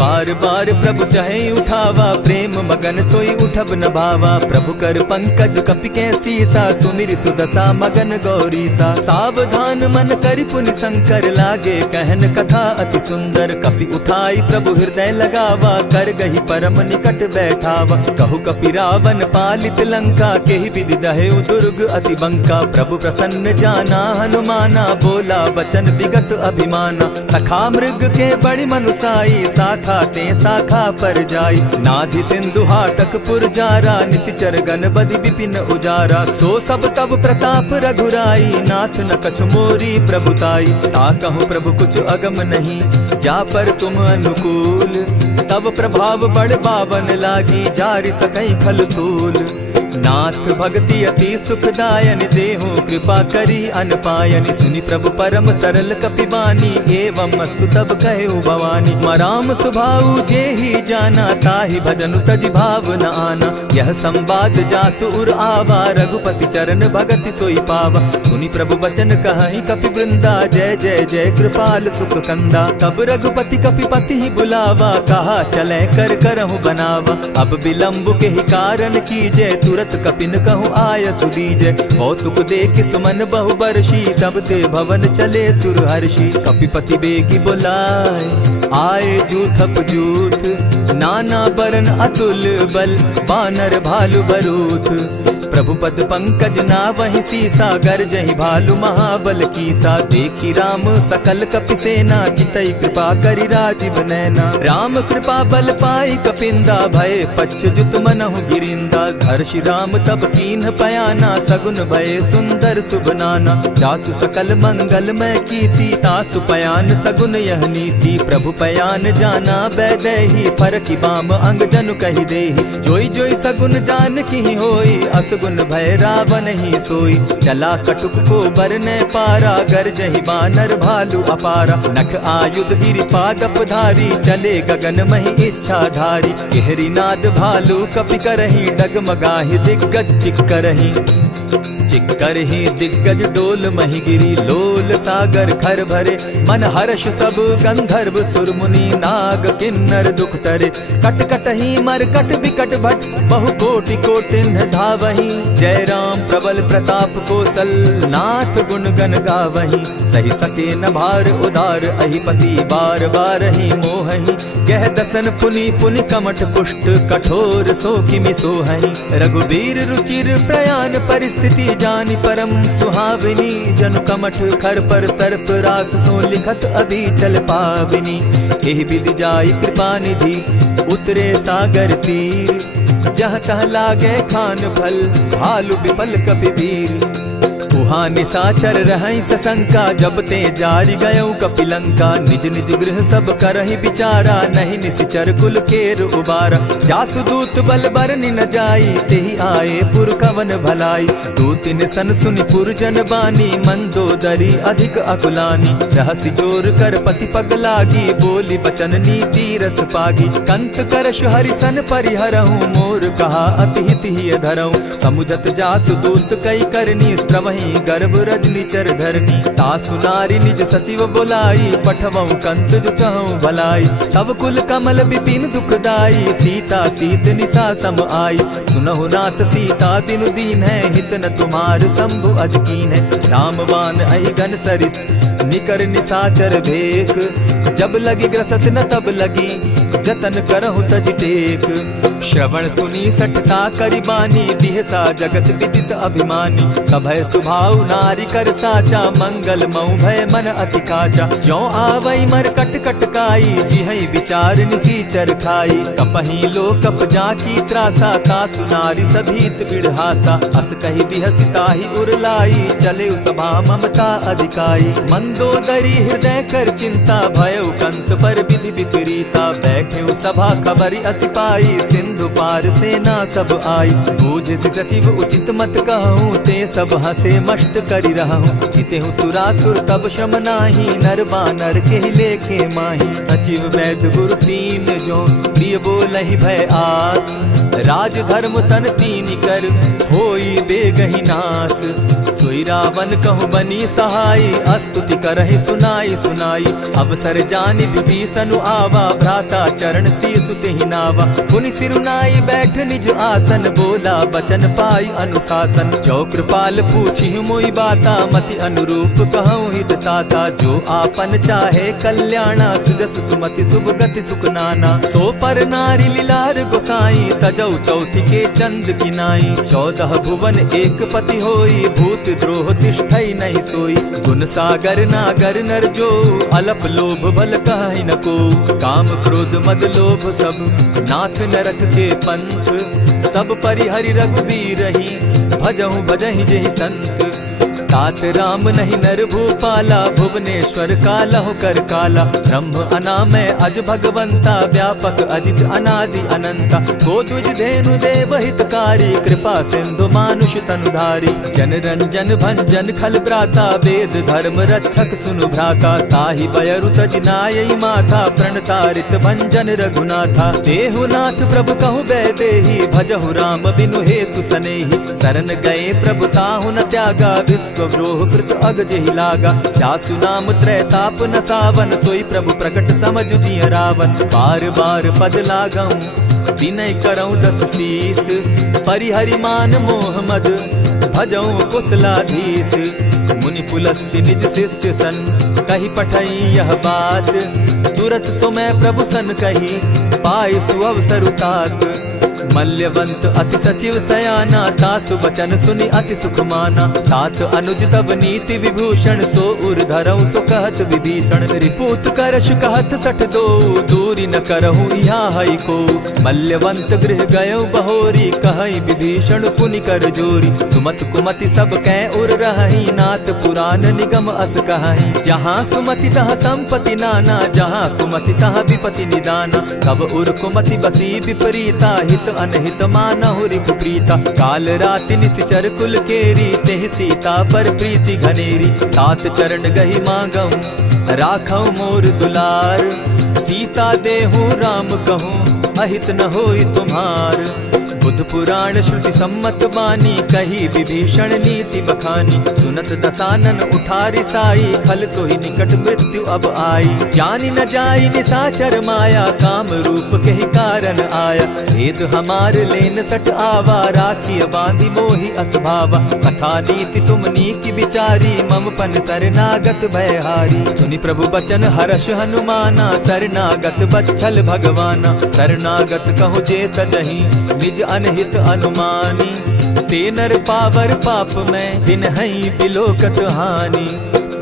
बार बार प्रभु चहे उठावा, प्रेम मगन तोई उठब न भावा। प्रभु कर पंकज कपि के सीसा, सुमिरि सुदशा मगन गौरीसा। सावधान मन करि पुनि शंकर, लागे कहन कथा अति सुंदर। कपि उठाई प्रभु हृदय लगावा, कर गही परम निकट बैठावा। कहु कपि रावण पालित लंका, केहि विधि दहेउ दुर्ग अति बंका। प्रभु प्रसन्न जाना हनुमाना, बोला बचन विगत अभिमाना। सखा मृग के बड़ी मनुसाई, साखा ते शाखा पर जाई। नाधि सिंधु हाटक पुर जारा, निसिचर गण बदि विपिन उजारा। सो सब तब प्रताप रघुराई, नाथ न कछु मोरी प्रभुताई। ताकहु प्रभु कुछ अगम नहीं, जा पर तुम अनुकूल। तब प्रभाव बड़ बावन लागी, जारि सकई खल तूल। नाथ भक्ति अति सुखदायनि, देहु कृपा करी अनपायनि। सुनि प्रभु परम सरल कपिबानी, एवं मस्तु तब कहु भवानी। मराम सुभाऊ जेहि जाना, ताहि भजनु तजि भाव न आना। यह संवाद जासु उर आवा, रघुपति चरण भगति सोई पावा। सुनि प्रभु बचन कहि कपि वृंदा, जय जय जय कृपाल सुख कंदा। तब रघुपति कपिपति ही बुलावा, कहा चले कर करहु बनावा। अब विलंब के ही कारण कीजय, तुरत कपिन कहूँ आय सुदीजय। कौतुक देख सुमन बहु बरसी, तब ते भवन चले सुर हर्षि। कपिपति बेगी बुलाए, आए जूथप जूथ। नाना बरन अतुल बल, बानर भालु बरूथ। प्रभु पद पंकज नावहि सीसा, गरजहि भालु महाबल कीसा। देखी राम सकल कपि सेना, चितई कृपा करि राजीव नैना। राम कृपा बल पाई कपिंदा, भय पच्युत मनहु गिरिंदा। हर्षि राम तब कीन्ह पयाना, सगुन भय सुंदर शुभ नाना। जासु सकल मंगल मैं कीर्ति, तासु पयान सगुन यह नीति। प्रभु पयान जाना बैदेही, फरकि बाम अंग जनु कहि देहि। जोई जोई सगुन जान की होई, असगुन भय रावण ही सोई। चला कटुक को बरने पारा, गरजहि बानर भालु अपारा। नख आयुध गिरि पादप धारी, चले गगन महि इच्छा धारी। केहरी नाद भालु कपि करहि, डगमगाहि दिग्गज चिक्करहि। चिक्करहि दिग्गज डोल महि गिरी, लोल सागर खर भरे। मन हर्ष सब गंधर्व सुर मुनि, नाग किन्नर दुख तरे। कट कटहि मरकट विकट भट, बहु कोटि कोटिन्ह धावहि। जय राम प्रबल प्रताप कौशल, नाथ गुण गन गावहीं, सही सके न भार उदार अहिपति बार बार ही मोहहीं। गह दसन पुनि पुनि कमठ पुष्ट कठोर सो किमि सोहहीं। रघुबीर रुचिर प्रयाण परिस्थिति जानि परम सुहाविनी, जनु कमठ खर पर सर्प रास सो लिखत अभी चल पाविनी। एहि विधि जाई कृपा निधि उतरे सागर तीर, जहाँ तह लागे खान फल भालु विपल कपिवीर। उहाँ निशाचर रहै सशंका, जब ते जारी गयौ कपिलंका। निज निज गृह सब करहि विचारा, नहीं निशिचर कुल केर उबारा। जासु दूत बल बरनि न जाई, तेहि आए पुर कवन भलाई। दूतिन सन सुनि पुरजन बानी, मंदोदरी अधिक अकुलानी। रहसि जोर कर पति पग लागी, बोली बचन नीति रस पागी। कंत करश हरिसन परिहरहु, मोर कहा अति हित ही धरहु। समुझत जासु दूत कई करनी, स्त्रवहि गर्भ रजनी चर धरनी। तासु नारी निज सचिव बोलाई, पठवऊ कंत जुटहु भलाई। तब कुल कमल विपिन दुखदाई, सीता सीत निशा सम आई। सुनहु नाथ सीता बिनु दीन है, हित न तुम्हार शंभु अज कीन है। रामवान अहिगन सरिस निकर निशाचर भेक, जब लगी ग्रसत न तब लगी जतन करहु तज टेक। श्रवण सुनी सठता करिबानी, दिहसा जगत विदित अभिमानी। सभय सुभाव नारी कर साचा, मंगल मऊ भय मन अति काचा। जो आवई मर कट कट काई, जिहई विचार निसीचर खाई। कपही लो कप जाकी त्रासा, तासु नारी सभीत बिढ़हासा। अस कही बिहसिता ही उरलाई, चले सभा ममता अधिकाई। मंदोदरी हृदय कर चिंता, भयउ कंत पर विधि विपरीता। बैठे सभा खबरि अस पाई, सिंधु पार सेना सब आई। बूझि सचिव उचित मत कहूँ, ते सब हसे मस्त करि रहूँ। जितेहु सुरासुर तब शम नाही, नर बानर के लेखे माही। सचिव वैद्य गुरु तीन जो प्रिय बोलहि भय आस। राज धर्म तन तीन कर होई बेगहि नास। सोई रावण कहु बनी सहाय, स्तुति करहि सुनाई सुनाई। अवसर जानि विभीषण आवा, भ्राता चरण शीसु तेहि नावा। पुनि सिरुनाई बैठ निज आसन, बोला बचन पाई अनुशासन। जो कृपाल पूछी मोई बाता, मति अनुरूप कहूँ हित ताता। जो आपन चाहे कल्याणा, सुजस सुमति शुभ गति सुख नाना। सो पर नारी लीलार गोसाई, तजौ चौथी के चंद किनाई। 14 भुवन एक पति होई, भूत द्रोह तिष्ठई नहीं सोई। गुण सागर नागर नर जो, अलप लोभ बल कहि न को। काम क्रोध मद लोभ सब नाथ नरक के पंथ। सब परिहरि रघुबीरहि, भजहु भजहि जेहि संत। तात राम नहीं नर भूपाला, भुवनेश्वर कालहु कर काला। ब्रह्म अनामय अज भगवंता, व्यापक अजित अनादि अनंता। गोद्विज धेनु देव हितकारी, कृपा सिंधु मानुष तनुधारी। जन रंजन भंजन खल भ्राता, वेद धर्म रक्षक सुनु भ्राता। ताहि बयरु तज नायई माथा, प्रणतारित भंजन रघुनाथा। देहुनाथ प्रभु कहु बैदेहि, भजहु राम बिनु हेतु सनेहि। शरण गए प्रभु ताहु न त्यागा, विश्व ब्रोह कृत अग जेहि लागा। जासु नाम त्रैताप न सावन, सोई प्रभु प्रकट समझ जिय रावण। बार बार पद लागऊं, विनय करऊं 10 शीस। परिहरि मान मोह मद, भजऊं कुशलाधीश। मुनि पुलस्त्य निज शिष्य सन, कही पठई यह बात। तुरत सो मैं प्रभु सन कही, पाए सुअवसर तात। मल्यवंत अति सचिव सयाना, तासु बचन सुनि अति सुख माना। तात अनुज तब नीति विभूषण, सो उर धरऊं सो कहत विभीषण। रिपुत करश कहत सठ दो, दूरी न करहूँ यहाँ हई को। मल्यवंत गृह गयो बहोरी, कहई विभीषण पुनि कर जोरी। सुमत कुमति सब कै उर रहई, नाथ पुराण निगम अस कहई। जहाँ सुमति तहाँ संपत्ति नाना, जहाँ कुमति तहाँ विपति निदाना। कब उर कुमति बसी विपरीता, हित अनहित मानहु रिपु प्रीता। काल राति निशिचर कुल केरी, तेहि सीता पर प्रीति घनेरी। तात चरण गहि मांगऊं, राखऊं मोर दुलार। सीता देहूं राम कहूं, अहित न होई तुम्हार। बुध पुराण श्रुति सम्मत बानी, कही विभीषण नीति बखानी। सुनत दसानन उठारी साई, खल तो ही निकट मृत्यु अब आई। जानी न जाई निशाचर माया, काम रूप के ही कारण आया। भेद हमार लेन सट आवा, राखी बांधी मोहि असभावा। सखा नीति तुम नीति विचारी, मम पन शरणागत भयहारी। सुनि प्रभु बचन हर्ष हनुमाना, शरणागत बच्छल भगवाना। शरणागत कहु जे तजहि, निज अनहित अनुमानी। ते नर पावर पाप में, दिन हई बिलोकत हानि।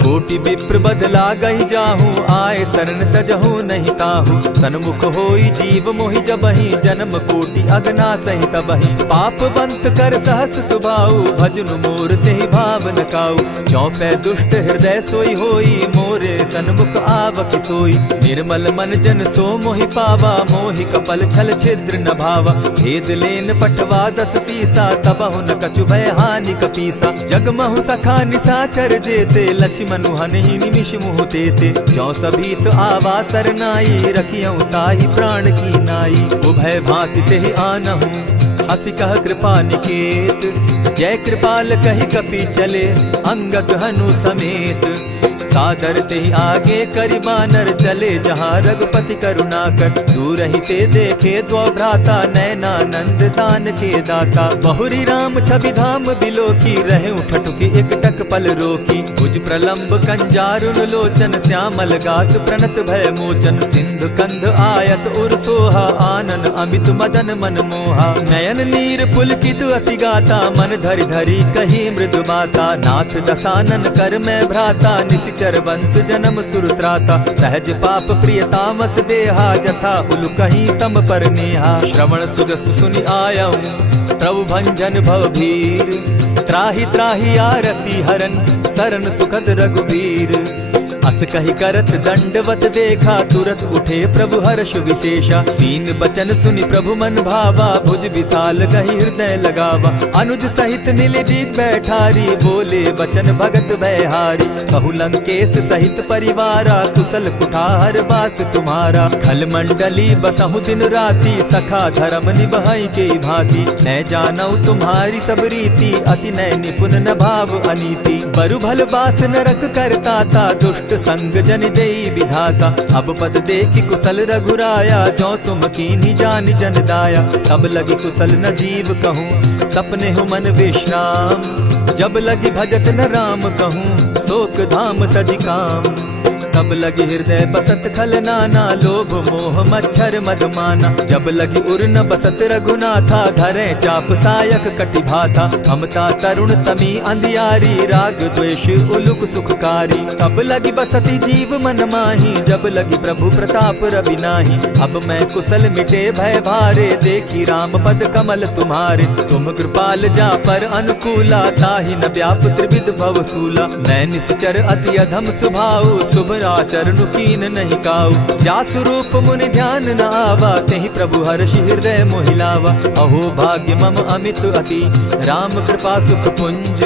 कोटि विप्र बदला गई जाहू, आए शरण तजहू नहीं ताहू। सन्मुख होई जीव मोहि जबहि, जन्म कोटि अगना सहि तबहि। पाप बंत कर सहस सुभाऊ, भजनु मोर तेहि भावन काऊ। चौपै दुष्ट हृदय सोई होई, मोरे सन्मुख आवक सोई। निर्मल मन जन सो मोहि पावा, मोहि कपल छल छिद्र न भावा। भेद लेन पटवा दस सीसा, तबहु न कछु भय हानि कपीसा। जगमहु सखा निशाचर जेते, लक्ष्मण हनहि निमिष मुह तेते। जो सभीत आवा सरनाई, रखियऊ ताहि प्राण की नाई। उभय भांति तेहि आनहु, हसी कह कृपा निकेत। जय कृपाल कहि कपि चले, अंगद हनु समेत। सादर तेहि आगे करि बानर, चले जहाँ रघुपति करुणाकर। दूर ही ते देखे द्वौ भ्राता, नयनानंद दान के दाता। बहुरी राम छवि धाम बिलोकी, रहे ठठुके एकटक पल रोकी। भुज प्रलंब कंजारुन लोचन, श्यामल गात प्रणत भय मोचन। सिंधु कंध आयत उर सोहा, आनन अमित मदन मन मोहा। नयन नीर पुलकित अति गाता, मन धरि धरि कही मृदु बाता। नाथ दसानन कर मैं भ्राता, निशिचर वंश जन्म सुरत्राता। सहज पाप प्रिय तामस देहा, जथा उलु कहीं तम पर नेहा। श्रवण सुजस सुनि आयऊं, प्रभु भंजन भवभीर। त्राहि त्राहि आरती हरन, सरन सुखद रघुबीर। अस कहि करत दंडवत देखा, तुरत उठे प्रभु हर्ष विशेषा। दीन बचन सुनि प्रभु मन भावा, भुज विशाल कहि हृदय लगावा। अनुज सहित नीलदीप बैठारी, बोले बचन भगत भयहारी। कहु लंकेश सहित परिवारा, कुशल कुठार बास तुम्हारा। खल मंडली बसहु दिन राति, सखा धर्म निभाई के भांति। न जानऊ तुम्हारी सब रीति, अति नय निपुण न भाव अनीति। बरु भल बास नरक करताता, दुष्ट संग जन देई विधाता। अब पद देखि कुशल रघुराया, जो तुम कीन्ही जानि जन दाया। तब लगी कुशल न जीव कहूँ, सपने हो मन विश्राम। जब लगी भजत न राम कहूँ, शोक धाम तज काम। तब लगी हृदय बसत खल नाना, लोभ मोह मच्छर मदमाना। जब लगी उर न बसत रघुनाथा, धरे चाप सायक कटि भाथा। ममता तरुण तमी अंधियारी, राग द्वेष उलुक सुखकारी। तब लगी बसती जीव मन माही, जब लगी प्रभु प्रताप रवि नाही। अब मैं कुशल मिटे भय भारे, देखी राम पद कमल तुम्हारे। तुम कृपाल जा पर अनुकूला, ताहि न व्याप त्रिविध भवसूला। मैं निश्चर अति अधम स्वभाव, शुभ आचरण कीन नहीं काऊ। जासु रूप मुनि ध्यान न आवा, तेहि प्रभु हर्षि हृदय मोहिलावा। अहो भाग्य मम अमित अति, राम कृपा सुख पुंज।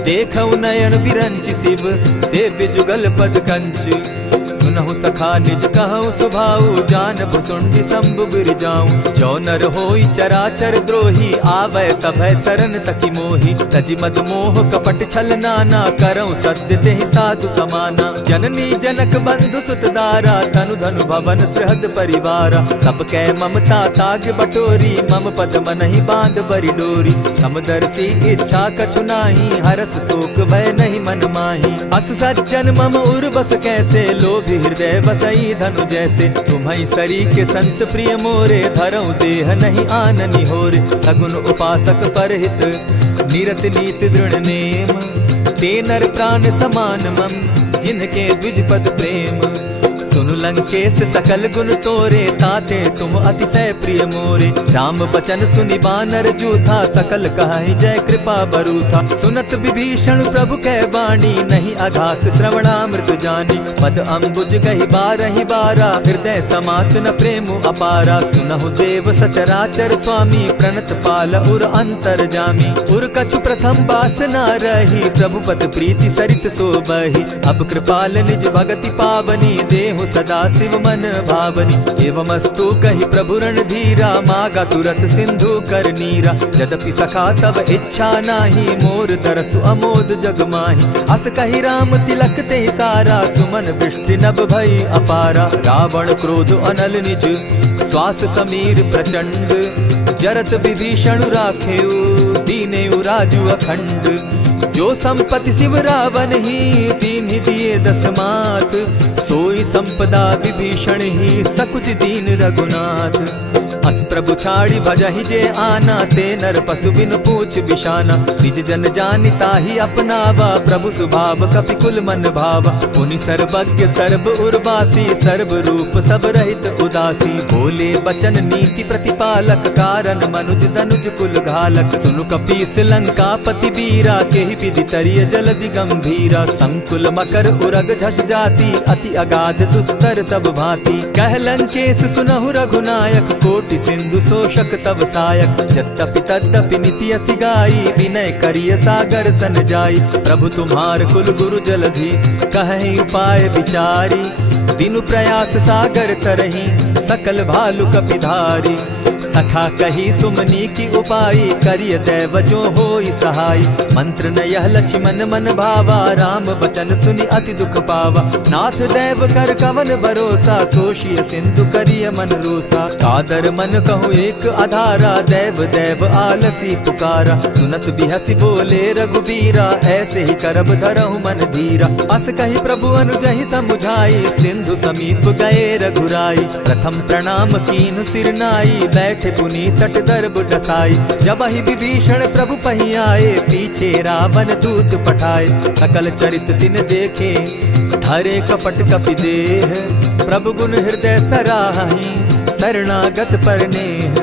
देखऊ नयन विरंच शिव, सेव्य जुगल पद कंच। सुनहु सखा निज कहु सुभाऊ, जानब सुंडि शंभु गिर जाऊं। जो नर होई चराचर द्रोही, आवै सभय शरण तकी मोहि। तजि मद मोह कपट छल नाना, करऊं सत्य तेहि साधु समाना। जननी जनक बंधु सुत दारा, तनु धनु भवन सृहद परिवारा। सब कै ममता ताग बटोरी, मम पद मनहि बांध बरि डोरी। समदर्शी इच्छा कछु नाही, हरस शोक भय नहीं मन माही। अस सज्जन मम उर बस कैसे, लोभी हृदय बसई धनु जैसे। तुम्हि सरी के संत प्रिय मोरे, धरऊ देह नहीं आननि होरे। सगुन उपासक परहित, निरत नीति दृढ़ नेम। ते नर प्राण समान मम, जिनके द्विज पद प्रेम। सुनु लंकेश सकल गुण तोरे, ताते तुम अतिशय प्रिय मोरे। राम बचन सुनि बानर जूथा, सकल कहाई जय कृपा बरूथा। सुनत विभीषण प्रभु कै बाणी, नहीं अघात श्रवणामृत जानी। पद अम्बुज गहि बारहि बारा, हृदय समात न प्रेम अपारा। सुनहु देव सचराचर स्वामी, प्रणत पाल उर अंतर जामी। उर कछु प्रथम बास न रही, प्रभु पद प्रीति सरित सोबहि। अब कृपाल निज भगति पावनी, देहु सदा सदा शिव मन भावनी। एवमस्तु कहि प्रभु रणधीरा, मागा तुरत सिंधु कर नीरा। यद्यपि सखा तब इच्छा नाही, मोर तरसु अमोद जग माही। अस कहि राम तिलक ते सारा, सुमन दृष्टि नभ भई अपारा। रावण क्रोध अनल निज, श्वास समीर प्रचंड। जरत विभीषण राखेउ, दीनेउ राजु अखंड। जो संपत्ति शिव रावण ही, दीन्हि दिए दस मात। सोई संपदा विभीषण ही, सकुच दीन रघुनाथ। अस प्रभु छाड़ी भजहि जे आना, ते नर पशु बिन पूछ बिशाना। निज जन जानि ताहि अपनावा, प्रभु स्वभाव कपि कुल मन भावा। मुनि सर्वज्ञ सर्व उर्वासी, सर्व रूप सब रहित उदासी। बोले बचन नीति प्रतिपालक, कारण मनुज दनुज कुल घालक। सुनु कपीस लंकापति वीरा, केहि विधि तरिय जलधि गंभीरा। संकुल मकर उरग झष जाति, अति अगाध दुस्तर सब भांति। कह लंकेश सुनहु रघुनायक, कोटि सिंधु शोषक तब सायक। यद्यपि तद्यपि निति असि गाई, विनय करिय सागर सन जाई। प्रभु तुम्हार कुल गुरु जलधि, कहि उपाय विचारी। दिनु प्रयास सागर तरही, सकल भालु कपिधारी। सखा कही तुमनी की उपाय, करिय दैव जो होई सहाय। मंत्र न यह लक्ष्मण मन भावा, राम बचन सुनि अति दुख पावा। नाथ दैव कर कवन भरोसा, सोषिय सिंधु करिय मन रोसा। कादर मन कहूँ एक आधारा, दैव दैव आलसी पुकारा। सुनत बिहसी बोले रघुबीरा, ऐसे ही करब धरहु मन धीरा। अस कही प्रभु अनुजहि समुझाई, सिंधु समीप गए रघुराई। प्रथम प्रणाम कीन सिर नाई, बैठ पुनी तट दर्ब डसाई। जब ही विभीषण प्रभु पही आए, पीछे रावण दूत पठाए। सकल चरित तिन देखे, धरे कपट कपि देह। प्रभु गुण हृदय सराहि, शरणागत पर नेह।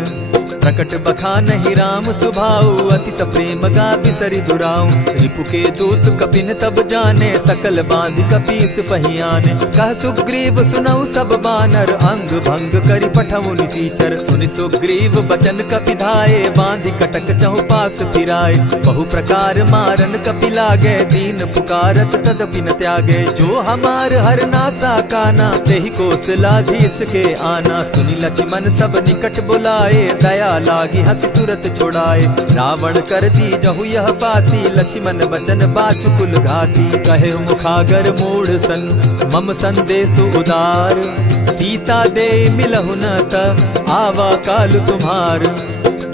प्रकट बखानहि राम सुभाऊ, अति सप्रेम गा बिसरि दुराऊ। रिपु के दूत कपिन तब जाने, सकल बांधि कपीस पहियाने। कह सुग्रीव सुनऊ सब बानर, अंग भंग करि पठऊ निसीचर। सुनि सुग्रीव बचन कपि धाये, बांधि कटक चहु पास फिराए। बहु प्रकार मारन कपि लागे, दीन पुकारत तदपि न त्यागे। जो हमार हर नासा काना, तेहि कौशलाधीश के आना। सुनि लक्ष्मण सब निकट बुलाए, दया लागी हंस तुरत छुड़ाए। रावण कर दी जहु यह बाती, लक्ष्मण बचन बाचु कुल घाती। कहे मुखागर मूढ़ सन, मम संदेश उदार। सीता दे मिलहु न त, आवा काल तुम्हार।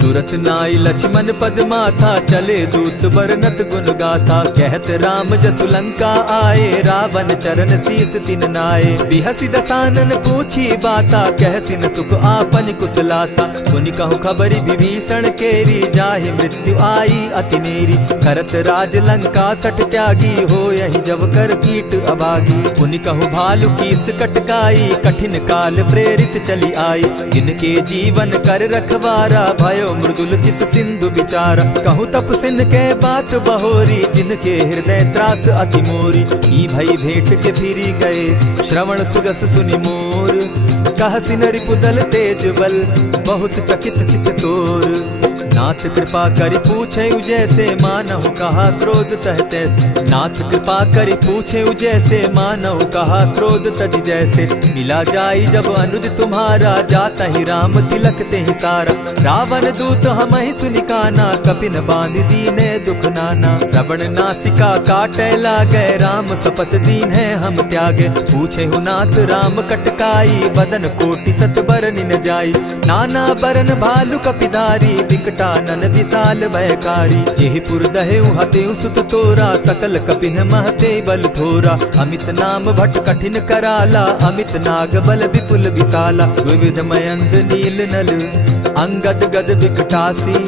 तुरत नाई लक्ष्मण पद माथा, चले दूत बरनत गुण गाथा। कहत राम जसु लंका आए, रावण चरण शीस तिन नाये। बिहसि दसानन पूछी बाता, कहसिन सुख आपन कुशलाता। सुनि कहु खबरि विभीषण केरी, जाहि मृत्यु आई अति नेरी। करत राज लंका सठ त्यागी, हो यही जब कर कीट अभागी। पुनि कहु भालु कीस कटकाई, कठिन काल प्रेरित चली आई। जिनके जीवन कर रखवारा, भयो मृदुल चित सिंधु विचार। कहूँ तपसिन के बात बहोरी, जिनके हृदय त्रास अति मोरी। ई भई भेंट के फिरी गए, श्रवण सुरस सुनि मोर। कहसिन रिपुदल तेज बल, बहुत चकित चित तोर। नाथ कृपा करि पूछे जैसे, मानहु कहा क्रोध तह तैसे। नाथ कृपा करि पूछे जैसे, मानहु कहा क्रोध तज जैसे। मिला जाई जब अनुज तुम्हारा, जाता ही राम तिलक ते ही सारा। रावण दूत हम ही सुनि काना, कपिन बांध दीने दुख नाना। श्रवण नासिका काटे लागे, राम सपत दीन है हम त्यागे। पूछे हु नाथ राम कटकाई, बदन कोटि सत बरनि न जाई। नाना बरन भालु कपिधारी, विकटा नन विशाल भयकारी। जेहिपुर दहेउ हतेउ सुत तोरा, सकल कपिन महते बल थोरा। अमित नाम भट कठिन कराला, अमित नाग बल विपुल विशाला। विविध मयंद नील नल, अंगद गद विकटासी।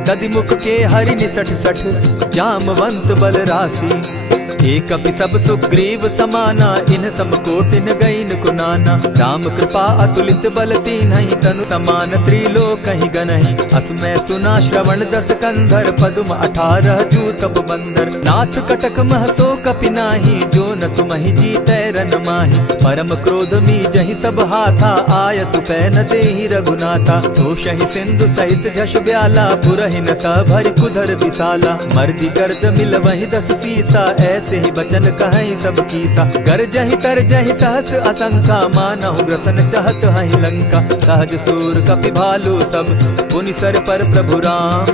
गद मुख के हरि निसठ सठ, जामवंत बल राशि। एक कपि सब सुग्रीव समाना, इन समकोटिन गईन कुनाना। राम कृपा अतुलित बल तीन्हि, तनु समान त्रिलोकहि गनहि। असमय सुना श्रवण दस कंधर, पदुम 18 जूतप बंदर। नाथ कटक महसो कपि नाही, जो न तुमहि जीतै रन माहि। परम क्रोध मी जहि सब हाथा, आयस पै न देहि रघुनाथा। सोषहि सिंधु सहित झष ब्याला, पुरहि न भरि कुधर विशाला। मर्दि गर्द मिल वहि 10 सीसा, ऐस ऐसे ही बचन कहीं सब कीसा। कर जही तर जही सहस असंका, मानहु ग्रसन चहत हहि लंका। सहज सूर कपि भालू सब, पुनि सर पर प्रभु राम।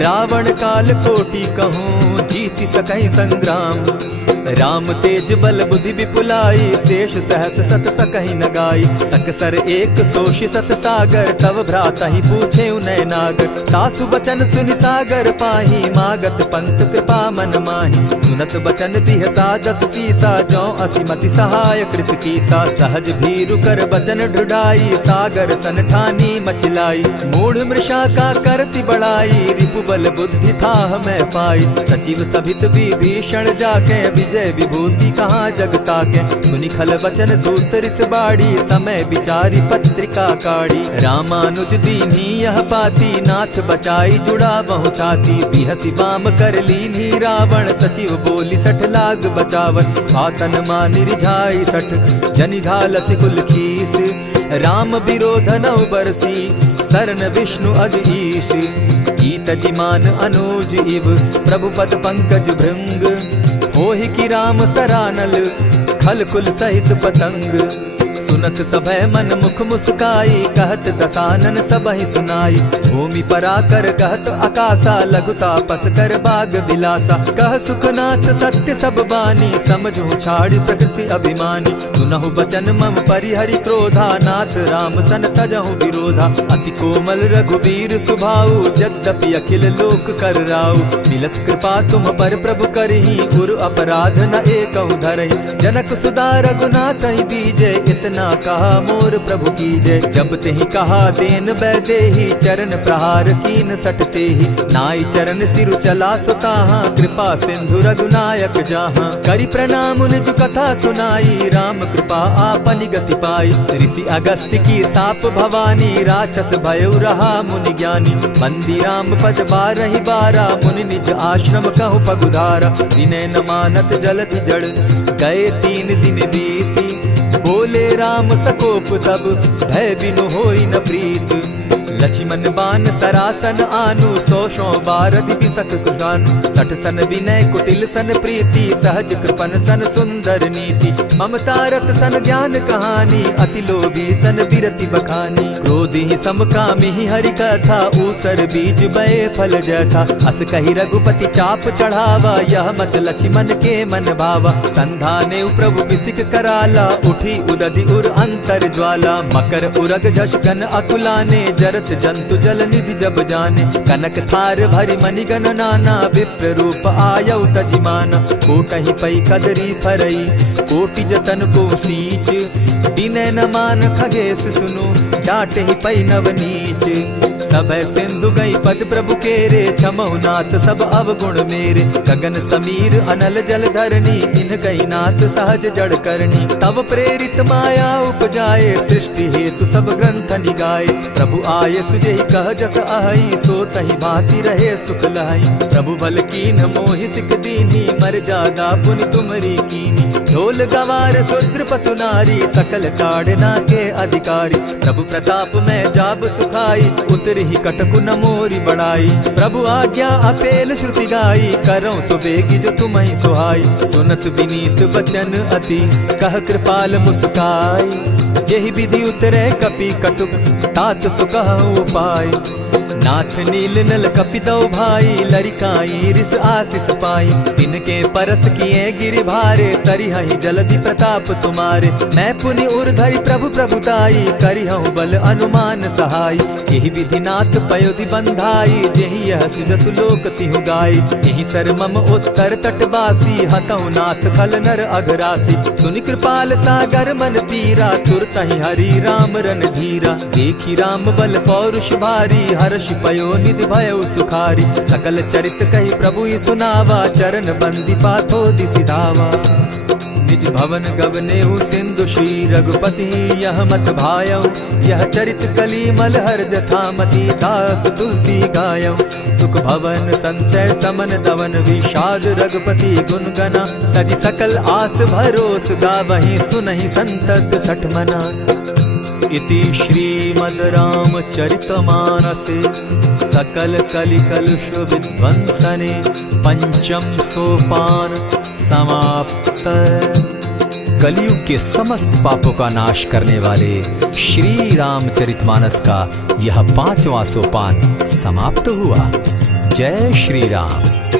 रावण काल कोटि कहूँ, जीति सकहि संग्राम। राम तेज बल बुद्धि विपुलाई, शेष सहस सत सकहि न गाई। सकसर एक सोषि सत सागर, तव भ्रातहि पूछे उनय नागर। तासु बचन सुनि सागर पाही, मागत पंत कृपा मन माही। सुनत बचन बिहसा जस सीसा, जौ असिमति सहाय कृत कीसा। सहज भीरु कर बचन ढुढ़ाई, सागर सन ठानी मचिलाई। मूढ़ मृषा का कर सि बढ़ाई, रिपु बल बुद्धि थाह मैं पाई। सचिव सभित विभीषण जाके, विजय विभूति कहाँ जगता के। सुनि खल बचन दूत रिस बाड़ी, समय विचारी पत्रिका काढ़ी। रामानुज दीन्ही यह पाती, नाथ बचाई जुड़ा बहु छाती। बिहसी बाम कर लीनी रावण, सचिव बोली सठ लाग बचावन। आतन मानि रिझाई सठ, जनि ढालसि कुल खीस। राम विरोध नौ बरसी, सरन विष्णु अज ईश। ईत जिमान अनुज इव, प्रभु पद पंकज भृंग। होहि की राम सरानल, खल कुल सहित पतंग। सुनत सभय मन मुख मुस्काई, कहत दसानन सबहि सुनाई। भूमि पराकर कहत आकाशा, लघु तापस कर बाग बिलासा। कह सुखनाथ सत्य सब बानी, समझू छाड़ी प्रकृति अभिमानी। सुनहु बचन मम परिहरि क्रोधा, नाथ राम सन तजहु विरोधा। अति कोमल रघुबीर सुभाऊ, यद्यपि अखिल लोक कर राऊ। मिलत कृपा तुम पर प्रभु करही, गुरु अपराध न एकहु धरहि। जनक सुदा रघुनाथ दीजे, इतना कहा मोर प्रभु कीजय। जब तेहि कहा देन बैदेही, चरण प्रहार कीन सटते ही। नाई चरण सिरु चला सुताहा, कृपा सिंधु रघुनायक जाहा। करि प्रणाम निज कथा सुनाई, राम कृपा आपनि गति पाई। ऋषि अगस्त्य की साप भवानी, राक्षस भयउ रहा मुनि ज्ञानी। बंदी राम पद बारहि बारा, मुनि निज आश्रम कहु पगुधारा। विनय न मानत जलधि जड़, गए 3 दिन बीती। बोले राम सकोप तब, भय बिनु होई न प्रीत। लक्ष्मण बान सरासन आनु, 100 बारदि बिसक कुजानु। 60 सन विनय कुटिल सन प्रीति, सहज कृपन सन सुंदर नीति। ममता रत सन ज्ञान कहानी, अति लोभी सन बिरति बखानी। क्रोधि समकामी हरि कथा, ऊसर बीज बय फल जथा। अस कहि रघुपति चाप चढ़ावा, यह मत लक्ष्मण के मन भावा। संधाने प्रभु बिसिक कराला, उठी उदधि उर अंतर ज्वाला। मकर उरग झष गन अकुलाने, जरत जंतु जल निधि जब जाने। कनक थार भरि मणिगण नाना, विप्र रूप आयौ तजिमाना। कोटहि पै कदरी फरई, कोटि जतन को सींच। विनय न मान खगेश सुनु, डांटहि पै नव नीच। सभय सिंधु गई पद प्रभु केरे, क्षमहु नाथ सब अवगुण मेरे। गगन समीर अनल जल धरणी, इन गई नाथ सहज जड़ करणी। तब प्रेरित माया उपजाए, सृष्टि हेतु सब ग्रंथ निगाए। प्रभु आय सुजेहि कह जस अहि, सो तहि भांति रहे सुख लहि। प्रभु बल कीन मोहि सिख दीन्ही, मर्यादा पुनि तुमरी कीनी। ढोल गवार शूद्र पशु नारी, सकल ताड़ना के अधिकारी। प्रभु प्रताप में जाब सुखाई, उतरहि कटकु न मोरी बड़ाई। प्रभु आज्ञा अपेल श्रुति गाई, करऊं सुबेगी जो तुम्हि सुहाई। सुनत विनीत बचन अति, कह कृपाल मुस्काई। जेहि विधि उतरे कपि कटुक, तात सुकहु उपाय। नाथ नील नल कपितौ भाई, लरिकाई रिस आशीष पाई। तिनके परस किए गिरि भारे, तरिहहि जलधि प्रताप तुम्हारे। मैं पुनि उर्धरि प्रभु प्रभुताई, करिहउ बल अनुमान सहाय। यही विधि नाथ पयोधि बंधाई, जेहि यह सुजसु लोक तिहु गाई। यही सर मम उत्तर तटवासी, हतहु नाथ खल नर अघरासी। सुनि कृपाल सागर मन पीरा, तुरतहि हरि राम रन धीरा। देखी राम बल पौरुष भारी, हर्ष पयो निधि भयउ सुखारी। सकल चरित कही प्रभु सुनावा, चरण बंदी पाथो दिसि धावा। निज भवन गवनेहु सिंधु श्री रघुपति, यह मत भायऊ। यह चरित कली मल हर जथामति, दास तुलसी गायऊ। सुख भवन संशय समन दवन, विषाद रघुपति गुण गना। तजि सकल आस भरोस, गावहि सुनहि संतत सठ मना। इति श्रीमद् रामचरितमानसे, सकल कलि कलुष विध्वंसने। पंचम सोपान समाप्त। कलयुग के समस्त पापों का नाश करने वाले श्री रामचरितमानस का यह 5वां सोपान समाप्त हुआ। जय श्री राम।